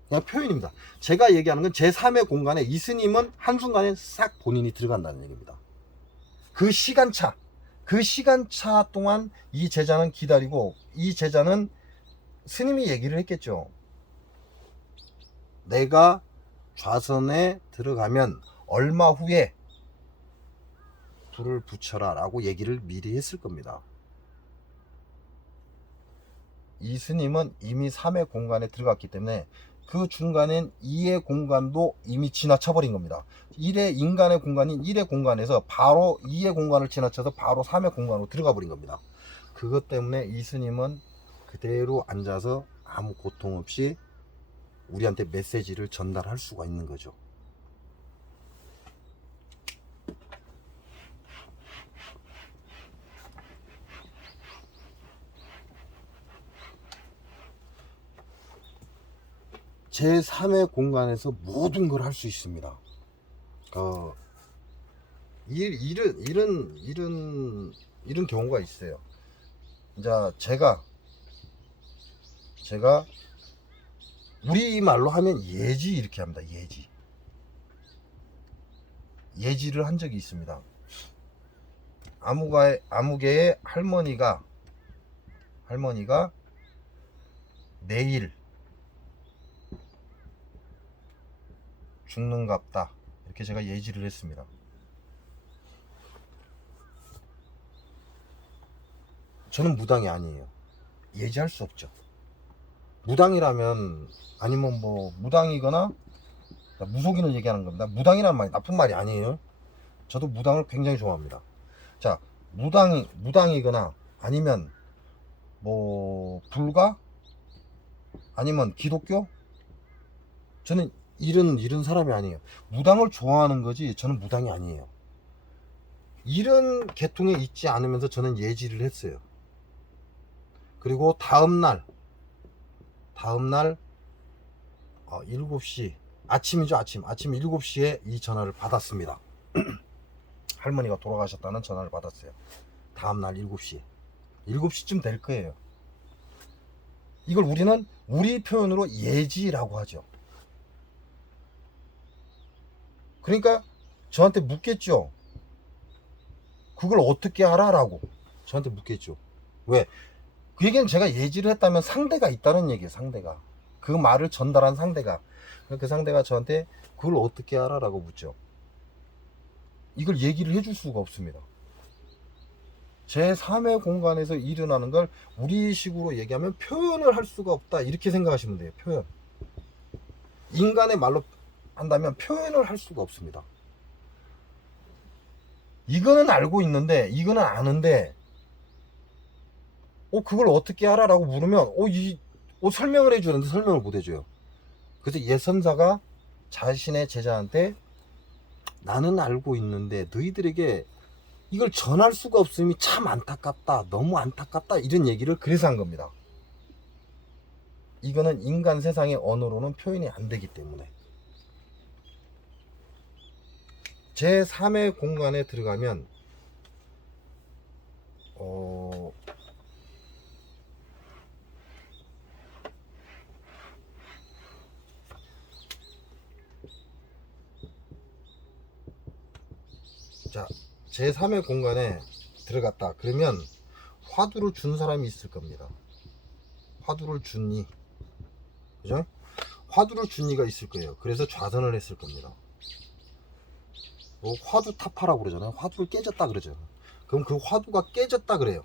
그냥 표현입니다. 제가 얘기하는 건 제3의 공간에 이 스님은 한순간에 싹 본인이 들어간다는 얘기입니다. 그 시간차 동안 이 제자는 기다리고, 이 제자는 스님이 얘기를 했겠죠. 내가 좌선에 들어가면 얼마 후에 불을 붙여라 라고 얘기를 미리 했을 겁니다. 이 스님은 이미 3의 공간에 들어갔기 때문에 그 중간엔 2의 공간도 이미 지나쳐 버린 겁니다. 인간의 공간인 1의 공간에서 바로 2의 공간을 지나쳐서 바로 3의 공간으로 들어가 버린 겁니다. 그것 때문에 이 스님은 그대로 앉아서 아무 고통 없이 우리한테 메시지를 전달할 수가 있는 거죠. 제3의 공간에서 모든 걸 할 수 있습니다. 이런 경우가 있어요. 이제 제가 우리말로 하면 예지 이렇게 합니다. 예지를 한 적이 있습니다. 아무개의 할머니가 내일 죽는갑다, 이렇게 제가 예지를 했습니다. 저는 무당이 아니에요. 예지할 수 없죠. 무당이라면, 아니면 뭐 무당이거나 무속인을 얘기하는 겁니다. 무당이라는 말이 나쁜 말이 아니에요. 저도 무당을 굉장히 좋아합니다. 자, 무당이거나 아니면 뭐 불가, 아니면 기독교, 저는 이런 사람이 아니에요. 무당을 좋아하는 거지 저는 무당이 아니에요. 이런 계통에 있지 않으면서 저는 예지를 했어요. 그리고 다음날 7시 아침이죠. 아침 7시에 이 전화를 받았습니다. 할머니가 돌아가셨다는 전화를 받았어요. 다음날 7시쯤 될 거예요. 이걸 우리는 우리 표현으로 예지라고 하죠. 그러니까 저한테 묻겠죠. 그걸 어떻게 알아? 라고 저한테 묻겠죠. 왜? 그 얘기는 제가 예지를 했다면 상대가 있다는 얘기예요. 상대가. 그 말을 전달한 상대가. 그 상대가 저한테 그걸 어떻게 알아? 라고 묻죠. 이걸 얘기를 해줄 수가 없습니다. 제3의 공간에서 일어나는 걸 우리식으로 얘기하면 표현을 할 수가 없다. 이렇게 생각하시면 돼요. 표현. 인간의 말로 한다면 표현을 할 수가 없습니다. 이거는 알고 있는데 이거는 아는데 그걸 어떻게 알아? 라고 물으면 설명을 해주는데 설명을 못 해줘요. 그래서 예선사가 자신의 제자한테 나는 알고 있는데 너희들에게 이걸 전할 수가 없음이 참 안타깝다. 너무 안타깝다. 이런 얘기를 그래서 한 겁니다. 이거는 인간 세상의 언어로는 표현이 안 되기 때문에. 제3의 공간에 들어가면 자, 제3의 공간에 들어갔다. 그러면 화두를 준 사람이 있을 겁니다. 화두를 준 이. 그죠? 화두를 준 이가 있을 거예요. 그래서 좌선을 했을 겁니다. 화두 타파라고 그러잖아요. 화두를 깨졌다 그러죠. 그럼 그 화두가 깨졌다 그래요.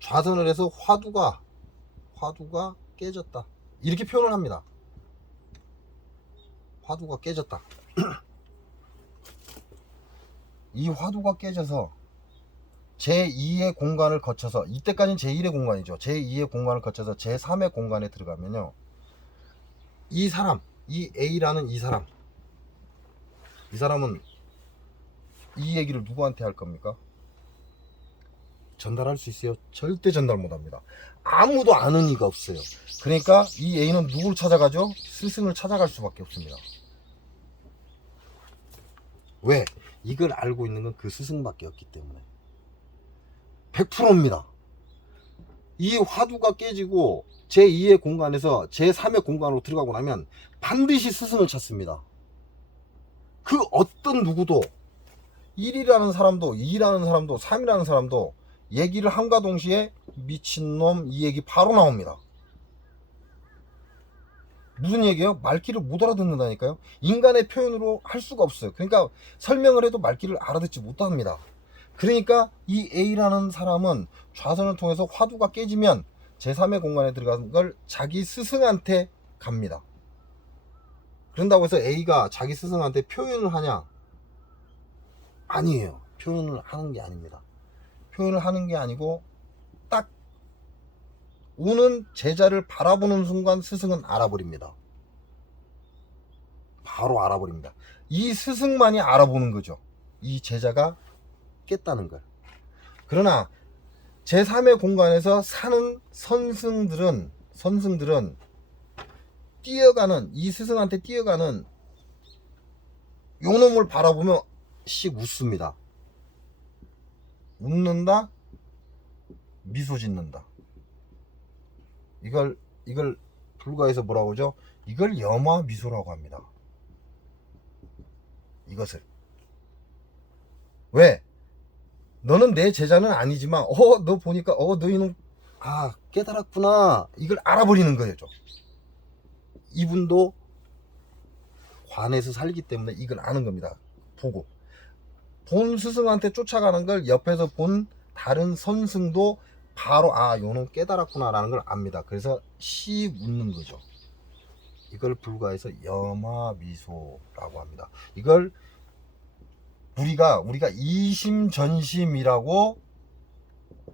좌선을 해서 화두가 깨졌다. 이렇게 표현을 합니다. 화두가 깨졌다. 이 화두가 깨져서 제2의 공간을 거쳐서, 이때까지는 제1의 공간이죠. 제2의 공간을 거쳐서 제3의 공간에 들어가면요, 이 사람, 이 A라는 이 사람은 이 얘기를 누구한테 할 겁니까? 전달할 수 있어요? 절대 전달 못합니다. 아무도 아는 이가 없어요. 그러니까 이 A는 누구를 찾아가죠? 스승을 찾아갈 수밖에 없습니다. 왜? 이걸 알고 있는 건 그 스승밖에 없기 때문에. 100%입니다. 이 화두가 깨지고 제2의 공간에서 제3의 공간으로 들어가고 나면 반드시 스승을 찾습니다. 그 어떤 누구도 1이라는 사람도 2라는 사람도 3이라는 사람도 얘기를 함과 동시에 미친놈 이 얘기 바로 나옵니다. 무슨 얘기예요? 말귀를 못 알아듣는다니까요. 인간의 표현으로 할 수가 없어요. 그러니까 설명을 해도 말귀를 알아듣지 못합니다. 그러니까 이 A라는 사람은 좌선을 통해서 화두가 깨지면 제3의 공간에 들어간 걸 자기 스승한테 갑니다. 그런다고 해서 A가 자기 스승한테 표현을 하냐? 아니에요. 표현을 하는 게 아닙니다. 표현을 하는 게 아니고 딱 오는 제자를 바라보는 순간 스승은 알아버립니다. 바로 알아버립니다. 이 스승만이 알아보는 거죠. 이 제자가 깼다는 걸. 그러나 제3의 공간에서 사는 선승들은 뛰어가는, 이 스승한테 뛰어가는 요놈을 바라보며 씩 웃습니다. 웃는다, 미소 짓는다. 이걸 불가에서 뭐라고 하죠? 이걸 염화 미소라고 합니다. 이것을. 왜? 너는 내 제자는 아니지만 너 보니까 너 이놈 깨달았구나. 이걸 알아버리는 거죠. 이분도 관에서 살기 때문에 이걸 아는 겁니다. 보고. 본 스승한테 쫓아가는 걸 옆에서 본 다른 선승도 바로 요놈 깨달았구나 라는 걸 압니다. 그래서 씩 웃는 거죠. 이걸 불가에서 염화미소라고 합니다. 이걸 우리가 이심전심이라고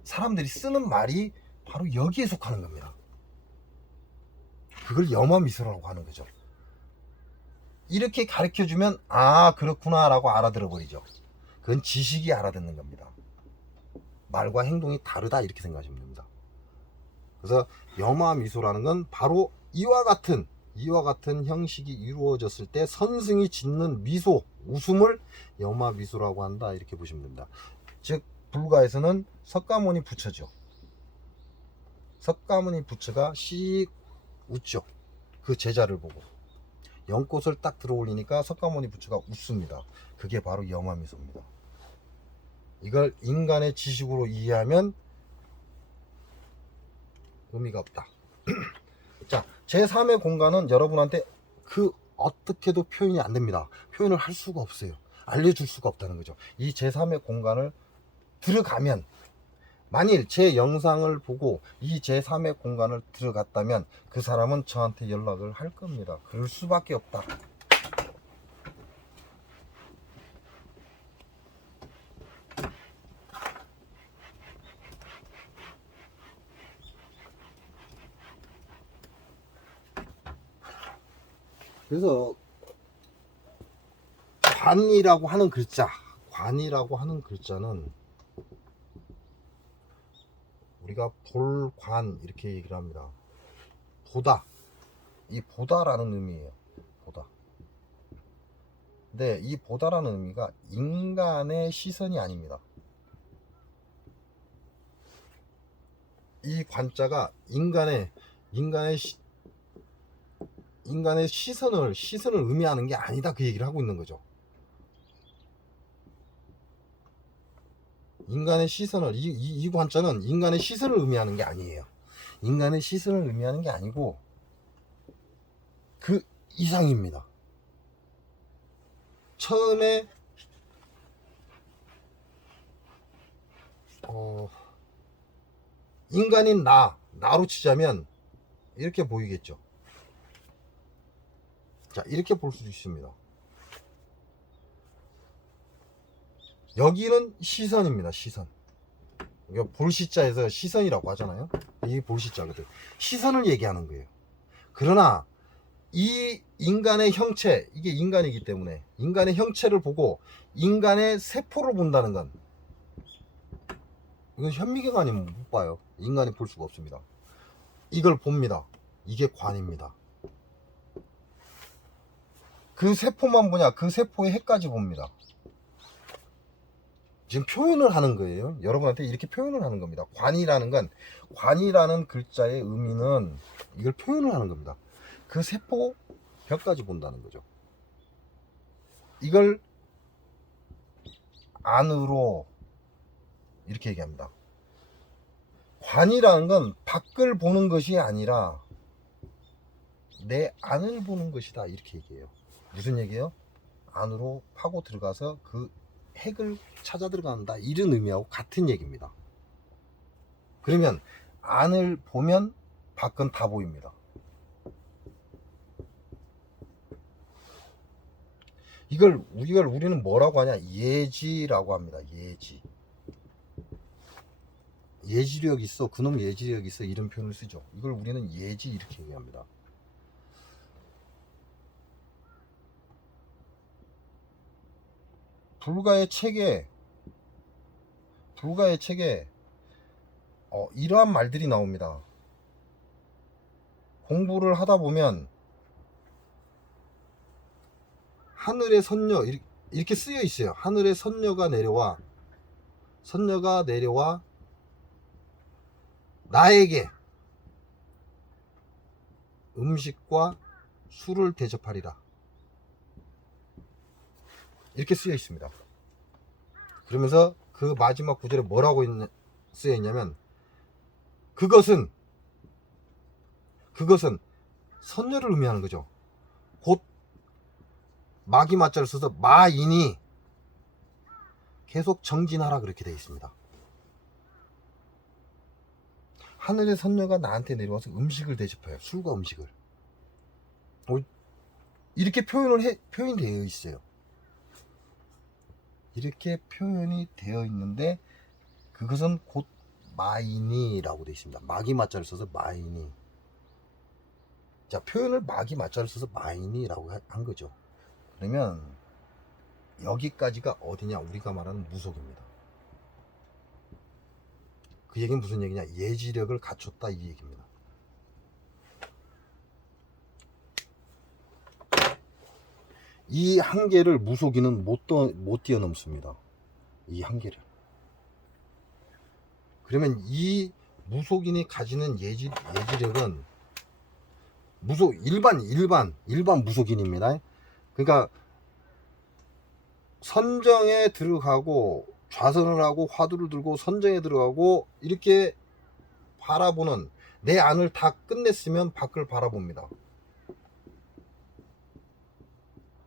사람들이 쓰는 말이 바로 여기에 속하는 겁니다. 그걸 염화미소라고 하는 거죠. 이렇게 가르쳐 주면 아 그렇구나 라고 알아들어 버리죠. 그건 지식이 알아듣는 겁니다. 말과 행동이 다르다 이렇게 생각하시면 됩니다. 그래서 염화미소라는 건 바로 이와 같은 형식이 이루어졌을 때 선승이 짓는 미소, 웃음을 염화미소라고 한다 이렇게 보시면 됩니다. 즉 불가에서는 석가모니 부처죠. 석가모니 부처가 씩 웃죠. 그 제자를 보고 연꽃을 딱 들어 올리니까 석가모니 부처가 웃습니다. 그게 바로 염화미소입니다. 이걸 인간의 지식으로 이해하면 의미가 없다. 자, 제3의 공간은 여러분한테 그 어떻게도 표현이 안 됩니다. 표현을 할 수가 없어요. 알려줄 수가 없다는 거죠. 이 제3의 공간을 들어가면, 만일 제 영상을 보고 이 제3의 공간을 들어갔다면 그 사람은 저한테 연락을 할 겁니다. 그럴 수밖에 없다. 그래서 관이라고 하는 글자는 우리가 볼관 이렇게 얘기를 합니다. 보다, 이 보다라는 의미예요. 보다. 근데 이 보다라는 의미가 인간의 시선이 아닙니다. 이 관자가 인간의 시선을 의미하는 게 아니다 그 얘기를 하고 있는 거죠. 인간의 시선을 이 관자는 인간의 시선을 의미하는 게 아니에요. 인간의 시선을 의미하는 게 아니고 그 이상입니다. 처음에 인간인 나로 치자면 이렇게 보이겠죠. 자, 이렇게 볼 수도 있습니다. 여기는 시선입니다. 시선. 볼시자에서 시선이라고 하잖아요. 이게 볼시자거든. 시선을 얘기하는 거예요. 그러나 이 인간의 형체, 이게 인간이기 때문에 인간의 형체를 보고 인간의 세포를 본다는 건, 이건 현미경 아니면 못 봐요. 인간이 볼 수가 없습니다. 이걸 봅니다. 이게 관입니다. 그 세포만 보냐? 그 세포의 핵까지 봅니다. 지금 표현을 하는 거예요. 여러분한테 이렇게 표현을 하는 겁니다. 관이라는 글자의 의미는 이걸 표현을 하는 겁니다. 그 세포 벽까지 본다는 거죠. 이걸 안으로 이렇게 얘기합니다. 관이라는 건 밖을 보는 것이 아니라 내 안을 보는 것이다 이렇게 얘기해요. 무슨 얘기예요? 안으로 파고 들어가서 그 핵을 찾아 들어간다 이런 의미하고 같은 얘기입니다. 그러면 안을 보면 밖은 다 보입니다. 우리는 뭐라고 하냐? 예지라고 합니다. 예지력 있어, 그놈 예지력 있어 이런 표현을 쓰죠. 이걸 우리는 예지 이렇게 얘기합니다. 불가의 책에 이러한 말들이 나옵니다. 공부를 하다 보면 하늘의 선녀 이렇게 쓰여 있어요. 하늘의 선녀가 내려와 나에게 음식과 술을 대접하리라 이렇게 쓰여 있습니다. 그러면서 그 마지막 구절에 뭐라고 쓰여 있냐면 그것은 선녀를 의미하는 거죠. 곧 마기 마자를 써서 마인이 계속 정진하라 그렇게 되어 있습니다. 하늘의 선녀가 나한테 내려와서 음식을 대접해요. 술과 음식을. 이렇게 표현이 되어 있어요. 이렇게 표현이 되어 있는데 그것은 곧 마인이라고 되어 있습니다. 마기 마자를 써서 마인이. 자, 표현을 마기 마자를 써서 마인이라고 한 거죠. 그러면 여기까지가 어디냐? 우리가 말하는 무속입니다. 그 얘기는 무슨 얘기냐? 예지력을 갖췄다 이 얘기입니다. 이 한계를 무속인은 못 뛰어넘습니다. 이 한계를. 그러면 이 무속인이 가지는 예지력은 일반 무속인입니다. 그러니까 선정에 들어가고 좌선을 하고 화두를 들고 선정에 들어가고 이렇게 바라보는, 내 안을 다 끝냈으면 밖을 바라봅니다.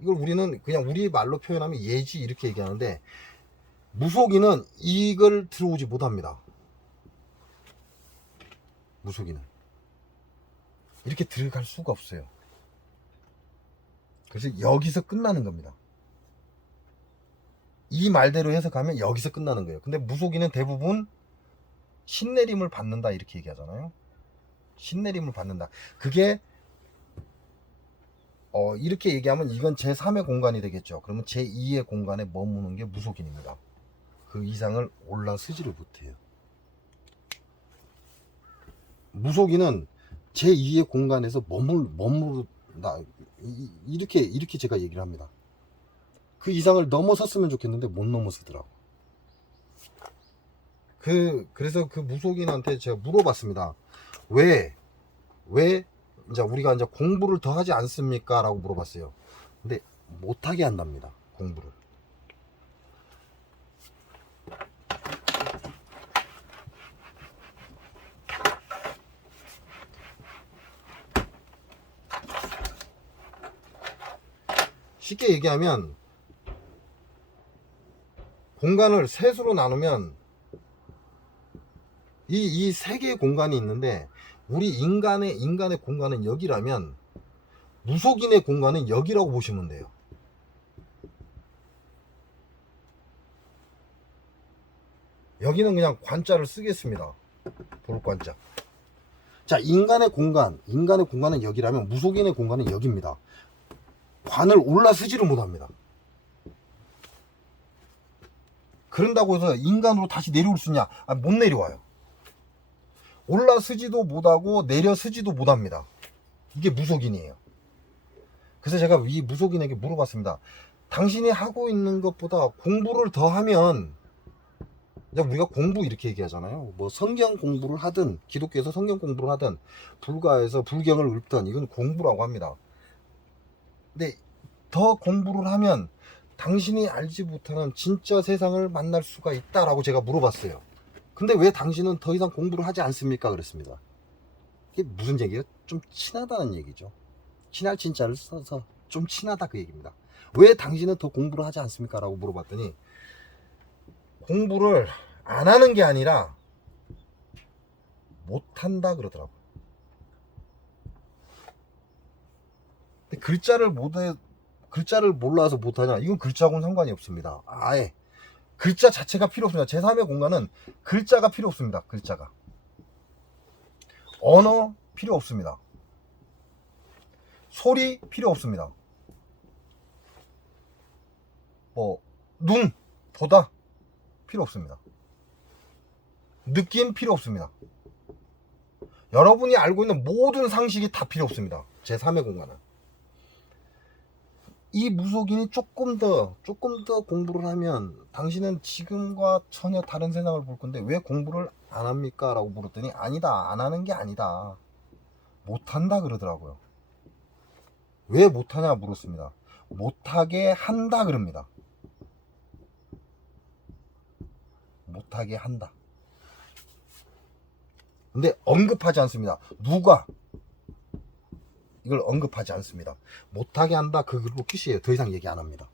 이걸 우리는 그냥 우리 말로 표현하면 예지 이렇게 얘기하는데, 무속인은 이걸 들어오지 못합니다. 무속인은 이렇게 들어갈 수가 없어요. 그래서 여기서 끝나는 겁니다. 이 말대로 해석하면 여기서 끝나는 거예요. 근데 무속인은 대부분 신내림을 받는다 이렇게 얘기하잖아요. 신내림을 받는다. 그게 이렇게 얘기하면 이건 제3의 공간이 되겠죠. 그러면 제2의 공간에 머무는 게 무속인입니다. 그 이상을 올라서지를 못해요. 무속인은 제2의 공간에서 머무른다. 이렇게 제가 얘기를 합니다. 그 이상을 넘어섰으면 좋겠는데 못 넘어서더라고. 그래서 그 무속인한테 제가 물어봤습니다. 왜 이제 우리가 이제 공부를 더 하지 않습니까? 라고 물어봤어요. 근데 못하게 한답니다. 공부를. 쉽게 얘기하면 공간을 셋으로 나누면 이 세 개의 공간이 있는데, 우리 인간의 공간은 여기라면 무속인의 공간은 여기라고 보시면 돼요. 여기는 그냥 관자를 쓰겠습니다. 볼관자. 자, 인간의 공간은 여기라면 무속인의 공간은 여기입니다. 관을 올라서지를 못합니다. 그런다고 해서 인간으로 다시 내려올 수 있냐? 못 내려와요. 올라서지도 못하고 내려서지도 못합니다. 이게 무속인이에요. 그래서 제가 이 무속인에게 물어봤습니다. 당신이 하고 있는 것보다 공부를 더 하면, 우리가 공부 이렇게 얘기하잖아요. 뭐 성경 공부를 하든, 기독교에서 성경 공부를 하든, 불가에서 불경을 읊든, 이건 공부라고 합니다. 근데 더 공부를 하면 당신이 알지 못하는 진짜 세상을 만날 수가 있다라고 제가 물어봤어요. 근데 왜 당신은 더 이상 공부를 하지 않습니까? 그랬습니다. 이게 무슨 얘기예요? 좀 친하다는 얘기죠. 친할 진짜를 써서 좀 친하다 그 얘기입니다. 왜 당신은 더 공부를 하지 않습니까? 라고 물어봤더니, 공부를 안 하는 게 아니라 못한다 그러더라고요. 근데 글자를 몰라서 못하냐? 이건 글자하고는 상관이 없습니다. 아예 글자 자체가 필요 없습니다. 제3의 공간은 글자가 필요 없습니다. 글자가. 언어 필요 없습니다. 소리 필요 없습니다. 눈, 보다 필요 없습니다. 느낌 필요 없습니다. 여러분이 알고 있는 모든 상식이 다 필요 없습니다. 제3의 공간은. 이 무속인이 조금 더 공부를 하면 당신은 지금과 전혀 다른 세상을 볼 건데 왜 공부를 안 합니까? 라고 물었더니, 아니다, 안 하는 게 아니다, 못한다 그러더라고요. 왜 못하냐 물었습니다. 못하게 한다 그럽니다. 못하게 한다. 근데 언급하지 않습니다. 누가 이걸 언급하지 않습니다. 못하게 한다, 그걸로 끝이에요. 더 이상 얘기 안 합니다.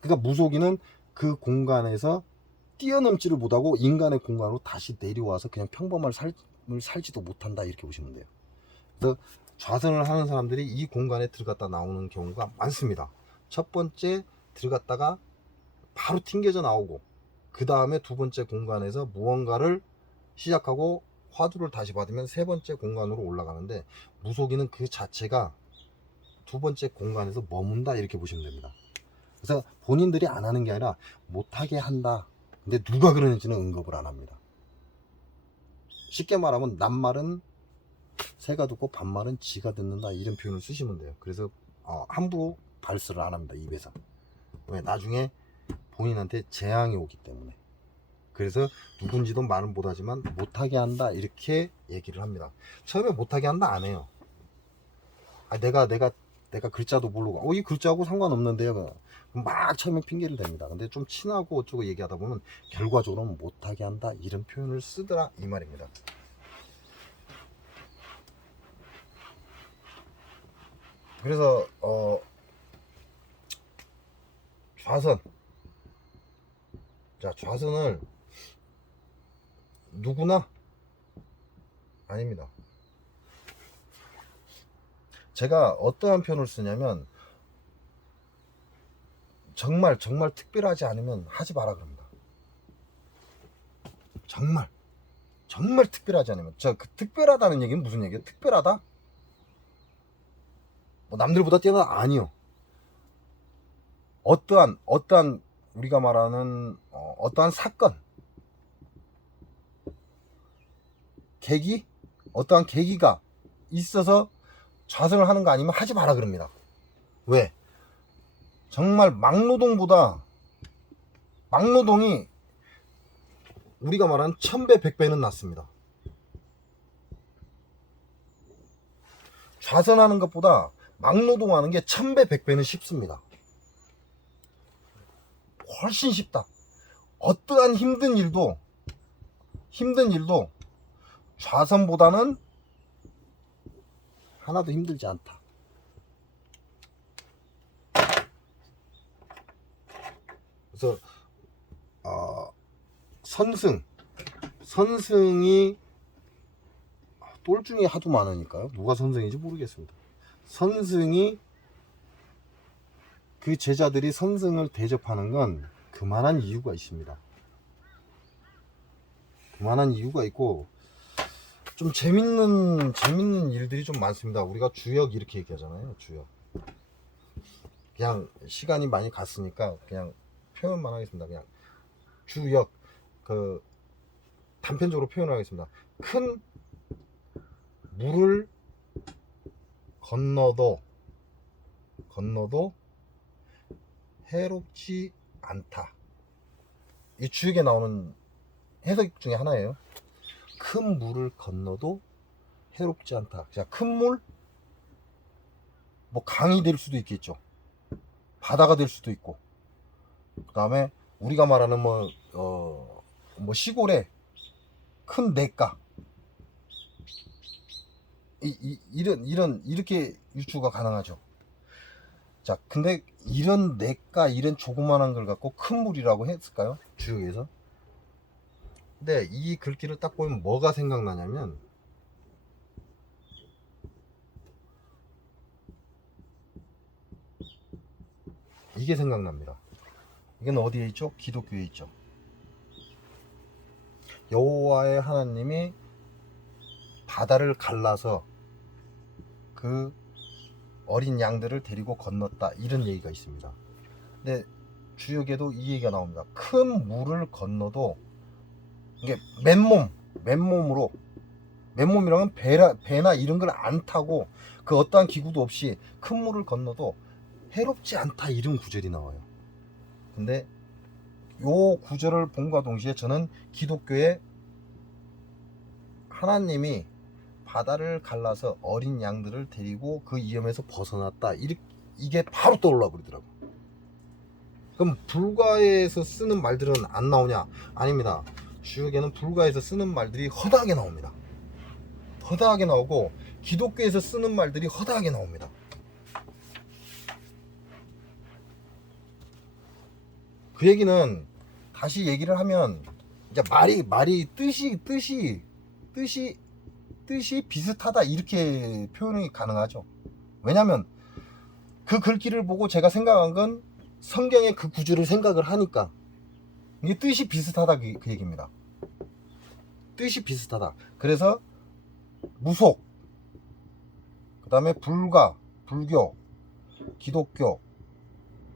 그러니까 무속인은 그 공간에서 뛰어넘지를 못하고 인간의 공간으로 다시 내려와서 그냥 평범한 삶을 살지도 못한다, 이렇게 보시면 돼요. 그래서 좌선을 하는 사람들이 이 공간에 들어갔다 나오는 경우가 많습니다. 첫 번째 들어갔다가 바로 튕겨져 나오고, 그 다음에 두 번째 공간에서 무언가를 시작하고 화두를 다시 받으면 세 번째 공간으로 올라가는데, 무속인은 그 자체가 두 번째 공간에서 머문다 이렇게 보시면 됩니다. 그래서 본인들이 안 하는 게 아니라 못하게 한다. 근데 누가 그러는지는 언급을 안 합니다. 쉽게 말하면 낱말은 새가 듣고 반말은 지가 듣는다 이런 표현을 쓰시면 돼요. 그래서 함부로 발설을 안 합니다. 입에서. 왜? 나중에 본인한테 재앙이 오기 때문에. 그래서 누군지도 말은 못하지만 못하게 한다 이렇게 얘기를 합니다. 처음에 못하게 한다 안 해요. 내가 글자도 모르고 이 글자하고 상관없는데요. 막 처음에 핑계를 댑니다. 근데 좀 친하고 어쩌고 얘기하다 보면 결과적으로는 못하게 한다 이런 표현을 쓰더라 이 말입니다. 그래서 좌선, 자 좌선을 누구나 아닙니다. 제가 어떠한 표현을 쓰냐면 정말 특별하지 않으면 하지 마라 그럽니다. 정말 특별하지 않으면. 그 특별하다는 얘기는 무슨 얘기예요? 특별하다? 뭐 남들보다 뛰어나다? 아니요. 어떠한 우리가 말하는 어떠한 사건, 계기, 어떠한 계기가 있어서 좌선을 하는 거 아니면 하지 마라 그럽니다. 왜? 정말 막노동이 우리가 말하는 1000배 100배는 낫습니다. 좌선하는 것보다 막노동하는 게 1000배 100배는 쉽습니다. 훨씬 쉽다. 어떠한 힘든 일도 좌선보다는 하나도 힘들지 않다. 그래서 선승이 똘중이 하도 많으니까요. 누가 선승인지 모르겠습니다. 선승이 그 제자들이 선승을 대접하는 건 그만한 이유가 있습니다. 그만한 이유가 있고 좀 재밌는 일들이 좀 많습니다. 우리가 주역 이렇게 얘기하잖아요. 주역. 그냥 시간이 많이 갔으니까 그냥 표현만 하겠습니다. 그냥 주역 단편적으로 표현하겠습니다. 큰 물을 건너도 해롭지 않다. 이 주역에 나오는 해석 중에 하나예요. 큰 물을 건너도 해롭지 않다. 자, 큰 물, 뭐 강이 될 수도 있겠죠. 바다가 될 수도 있고. 그 다음에 우리가 말하는 뭐 시골에 큰 냇가. 이렇게 유추가 가능하죠. 자, 근데 이런 냇가, 이런 조그만한 걸 갖고 큰 물이라고 했을까요? 주역에서? 근데 이 글귀를 딱 보면 뭐가 생각나냐면 이게 생각납니다. 이건 어디에 있죠? 기독교에 있죠. 여호와의 하나님이 바다를 갈라서 그 어린 양들을 데리고 건넜다 이런 얘기가 있습니다. 근데 주역에도 이 얘기가 나옵니다. 큰 물을 건너도 이게 맨몸이라면 배나 이런 걸 안 타고 그 어떠한 기구도 없이 큰 물을 건너도 해롭지 않다 이런 구절이 나와요. 근데 요 구절을 본과 동시에 저는 기독교의 하나님이 바다를 갈라서 어린 양들을 데리고 그 위험에서 벗어났다 이게 바로 떠올라 버리더라고. 그럼 불가에서 쓰는 말들은 안 나오냐? 아닙니다. 주역에는 불가에서 쓰는 말들이 허다하게 나옵니다. 허다하게 나오고 기독교에서 쓰는 말들이 허다하게 나옵니다. 그 얘기는 다시 얘기를 하면 이제 말이 뜻이 비슷하다 이렇게 표현이 가능하죠. 왜냐면 그 글귀를 보고 제가 생각한 건 성경의 그 구절을 생각을 하니까 이게 뜻이 비슷하다 그 얘기입니다. 뜻이 비슷하다. 그래서 무속, 그 다음에 불가, 불교, 기독교,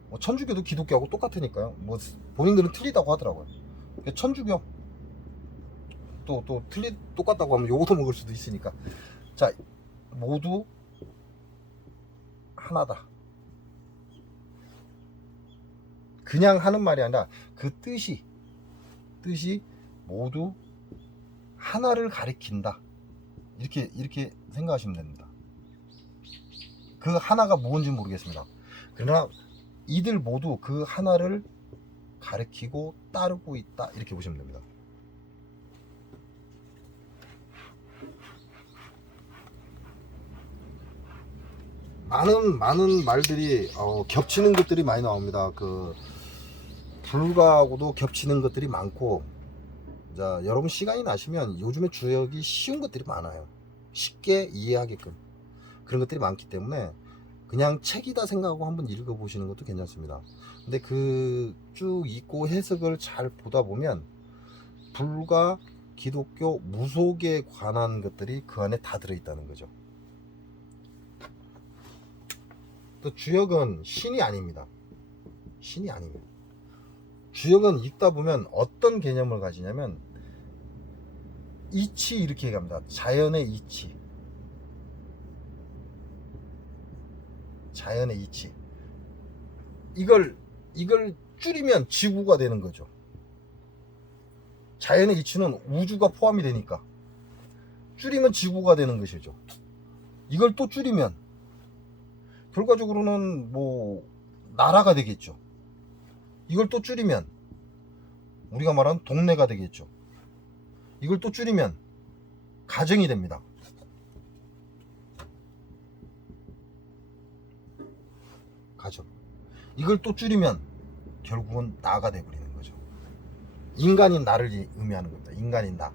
뭐 천주교도 기독교하고 똑같으니까요. 뭐 본인들은 틀리다고 하더라고요. 천주교 또 똑같다고 하면 요거도 먹을 수도 있으니까. 자, 모두 하나다. 그냥 하는 말이 아니라 그 뜻이 모두 하나를 가리킨다. 이렇게 생각하시면 됩니다. 그 하나가 뭔지 모르겠습니다. 그러나 이들 모두 그 하나를 가리키고 따르고 있다. 이렇게 보시면 됩니다. 많은 말들이 겹치는 것들이 많이 나옵니다. 그 불가하고도 겹치는 것들이 많고, 자, 여러분 시간이 나시면 요즘에 주역이 쉬운 것들이 많아요. 쉽게 이해하게끔 그런 것들이 많기 때문에 그냥 책이다 생각하고 한번 읽어보시는 것도 괜찮습니다. 근데 그 쭉 읽고 해석을 잘 보다 보면 불가, 기독교, 무속에 관한 것들이 그 안에 다 들어있다는 거죠. 또 주역은 신이 아닙니다. 신이 아닙니다. 주역은 읽다 보면 어떤 개념을 가지냐면 이치, 이렇게 얘기합니다. 자연의 이치. 자연의 이치. 이걸 줄이면 지구가 되는 거죠. 자연의 이치는 우주가 포함이 되니까 줄이면 지구가 되는 것이죠. 이걸 또 줄이면 결과적으로는 뭐 나라가 되겠죠. 이걸 또 줄이면 우리가 말하는 동네가 되겠죠. 이걸 또 줄이면 가정이 됩니다. 가정. 이걸 또 줄이면 결국은 나가 되어버리는 거죠. 인간인 나를 의미하는 겁니다. 인간인 나.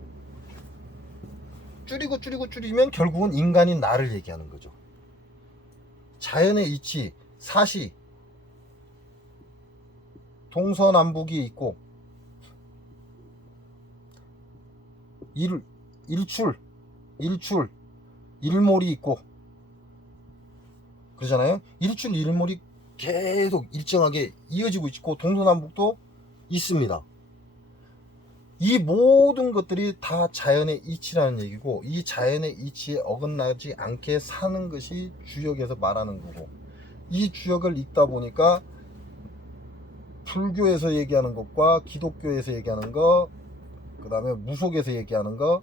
줄이면 결국은 인간인 나를 얘기하는 거죠. 자연의 이치, 사시, 동서남북이 있고, 일출, 일몰이 있고, 그러잖아요. 일출, 일몰이 계속 일정하게 이어지고 있고, 동서남북도 있습니다. 이 모든 것들이 다 자연의 이치라는 얘기고, 이 자연의 이치에 어긋나지 않게 사는 것이 주역에서 말하는 거고, 이 주역을 읽다 보니까 불교에서 얘기하는 것과 기독교에서 얘기하는 것, 그 다음에 무속에서 얘기하는 것,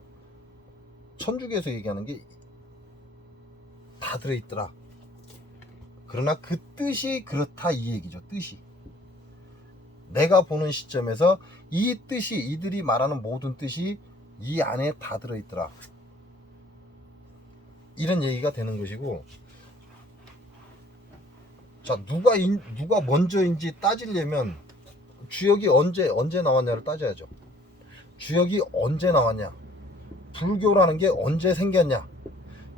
천주교에서 얘기하는 게 다 들어있더라. 그러나 그 뜻이 그렇다, 이 얘기죠. 뜻이, 내가 보는 시점에서 이 뜻이, 이들이 말하는 모든 뜻이 이 안에 다 들어있더라, 이런 얘기가 되는 것이고, 자, 누가 먼저인지 따지려면 주역이 언제 나왔냐를 따져야죠. 주역이 언제 나왔냐, 불교라는 게 언제 생겼냐,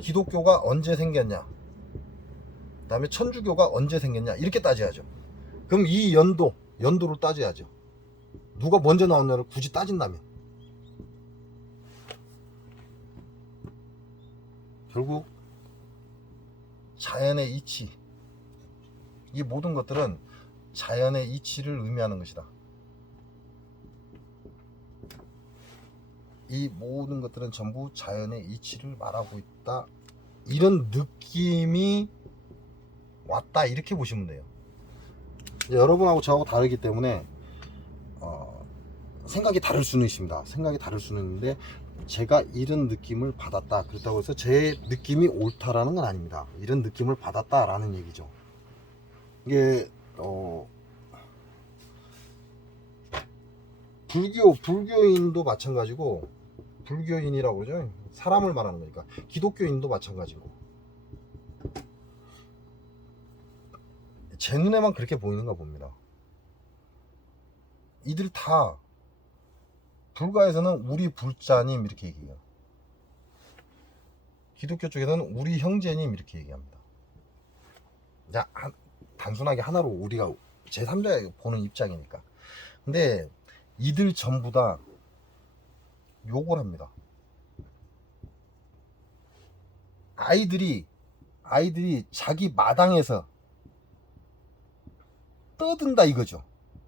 기독교가 언제 생겼냐, 그 다음에 천주교가 언제 생겼냐, 이렇게 따져야죠. 그럼 이 연도로 따져야죠. 누가 먼저 나왔냐를 굳이 따진다면 결국 자연의 이치, 이 모든 것들은 자연의 이치를 의미하는 것이다. 이 모든 것들은 전부 자연의 이치를 말하고 있다, 이런 느낌이 왔다, 이렇게 보시면 돼요. 여러분하고 저하고 다르기 때문에 생각이 다를 수는 있습니다. 생각이 다를 수는 있는데, 제가 이런 느낌을 받았다, 그렇다고 해서 제 느낌이 옳다라는 건 아닙니다. 이런 느낌을 받았다라는 얘기죠. 이게 불교인도 마찬가지고, 불교인이라고 그러죠. 사람을 말하는 거니까. 기독교인도 마찬가지고, 제 눈에만 그렇게 보이는가 봅니다. 이들 다 불가에서는 우리 불자님 이렇게 얘기해요. 기독교 쪽에서는 우리 형제님 이렇게 얘기합니다. 자, 단순하게 하나로 우리가 제3자 보는 입장이니까. 근데 이들 전부 다 욕을 합니다. 아이들이 자기 마당에서 떠든다 이거죠.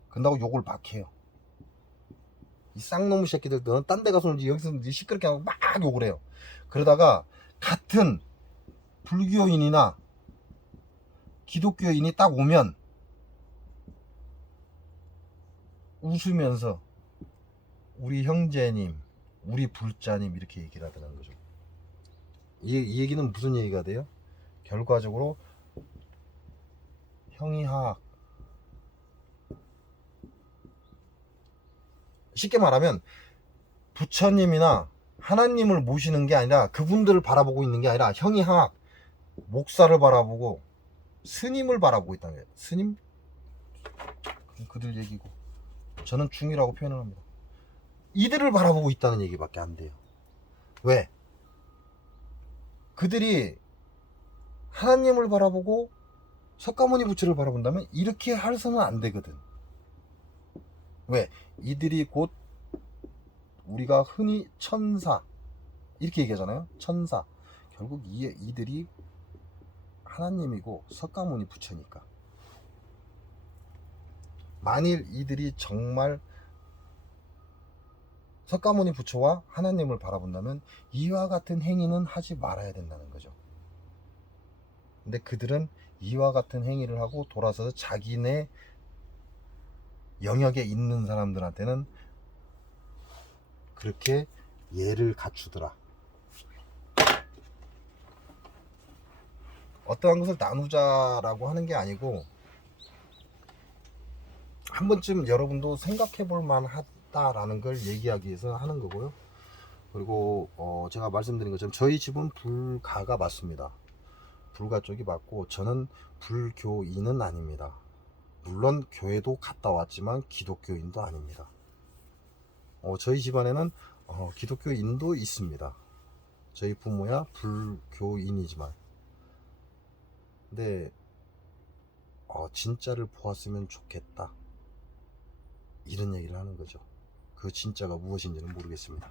그런다고 욕을 막 해요. 이 쌍놈의 새끼들, 너는 딴 데 가서 놀지 여기서 시끄럽게 하고 막 욕을 해요. 그러다가 같은 불교인이나 기독교인이 딱 오면 웃으면서 우리 형제님, 우리 불자님 이렇게 얘기를 하더라는 거죠. 이 얘기는 무슨 얘기가 돼요? 결과적으로 형이하학, 쉽게 말하면 부처님이나 하나님을 모시는 게 아니라 그분들을 바라보고 있는 게 아니라 형이하학, 목사를 바라보고 스님을 바라보고 있다는 거예요. 스님? 그들 얘기고 저는 중이라고 표현을 합니다. 이들을 바라보고 있다는 얘기밖에 안 돼요. 왜? 그들이 하나님을 바라보고 석가모니 부처를 바라본다면 이렇게 해서는 안 되거든. 왜? 이들이 곧 우리가 흔히 천사 이렇게 얘기하잖아요. 천사. 결국 이들이 하나님이고 석가모니 부처니까. 만일 이들이 정말 석가모니 부처와 하나님을 바라본다면 이와 같은 행위는 하지 말아야 된다는 거죠. 근데 그들은 이와 같은 행위를 하고 돌아서서 자기네 영역에 있는 사람들한테는 그렇게 예를 갖추더라. 어떠한 것을 나누자라고 하는 게 아니고 한 번쯤 여러분도 생각해 볼 만하다라는 걸 얘기하기 위해서 하는 거고요. 그리고 제가 말씀드린 것처럼 저희 집은 불가가 맞습니다. 불가 쪽이 맞고 저는 불교인은 아닙니다. 물론 교회도 갔다 왔지만 기독교인도 아닙니다. 저희 집안에는 기독교인도 있습니다. 저희 부모야 불교인이지만 근데 진짜를 보았으면 좋겠다 이런 얘기를 하는 거죠. 그 진짜가 무엇인지는 모르겠습니다.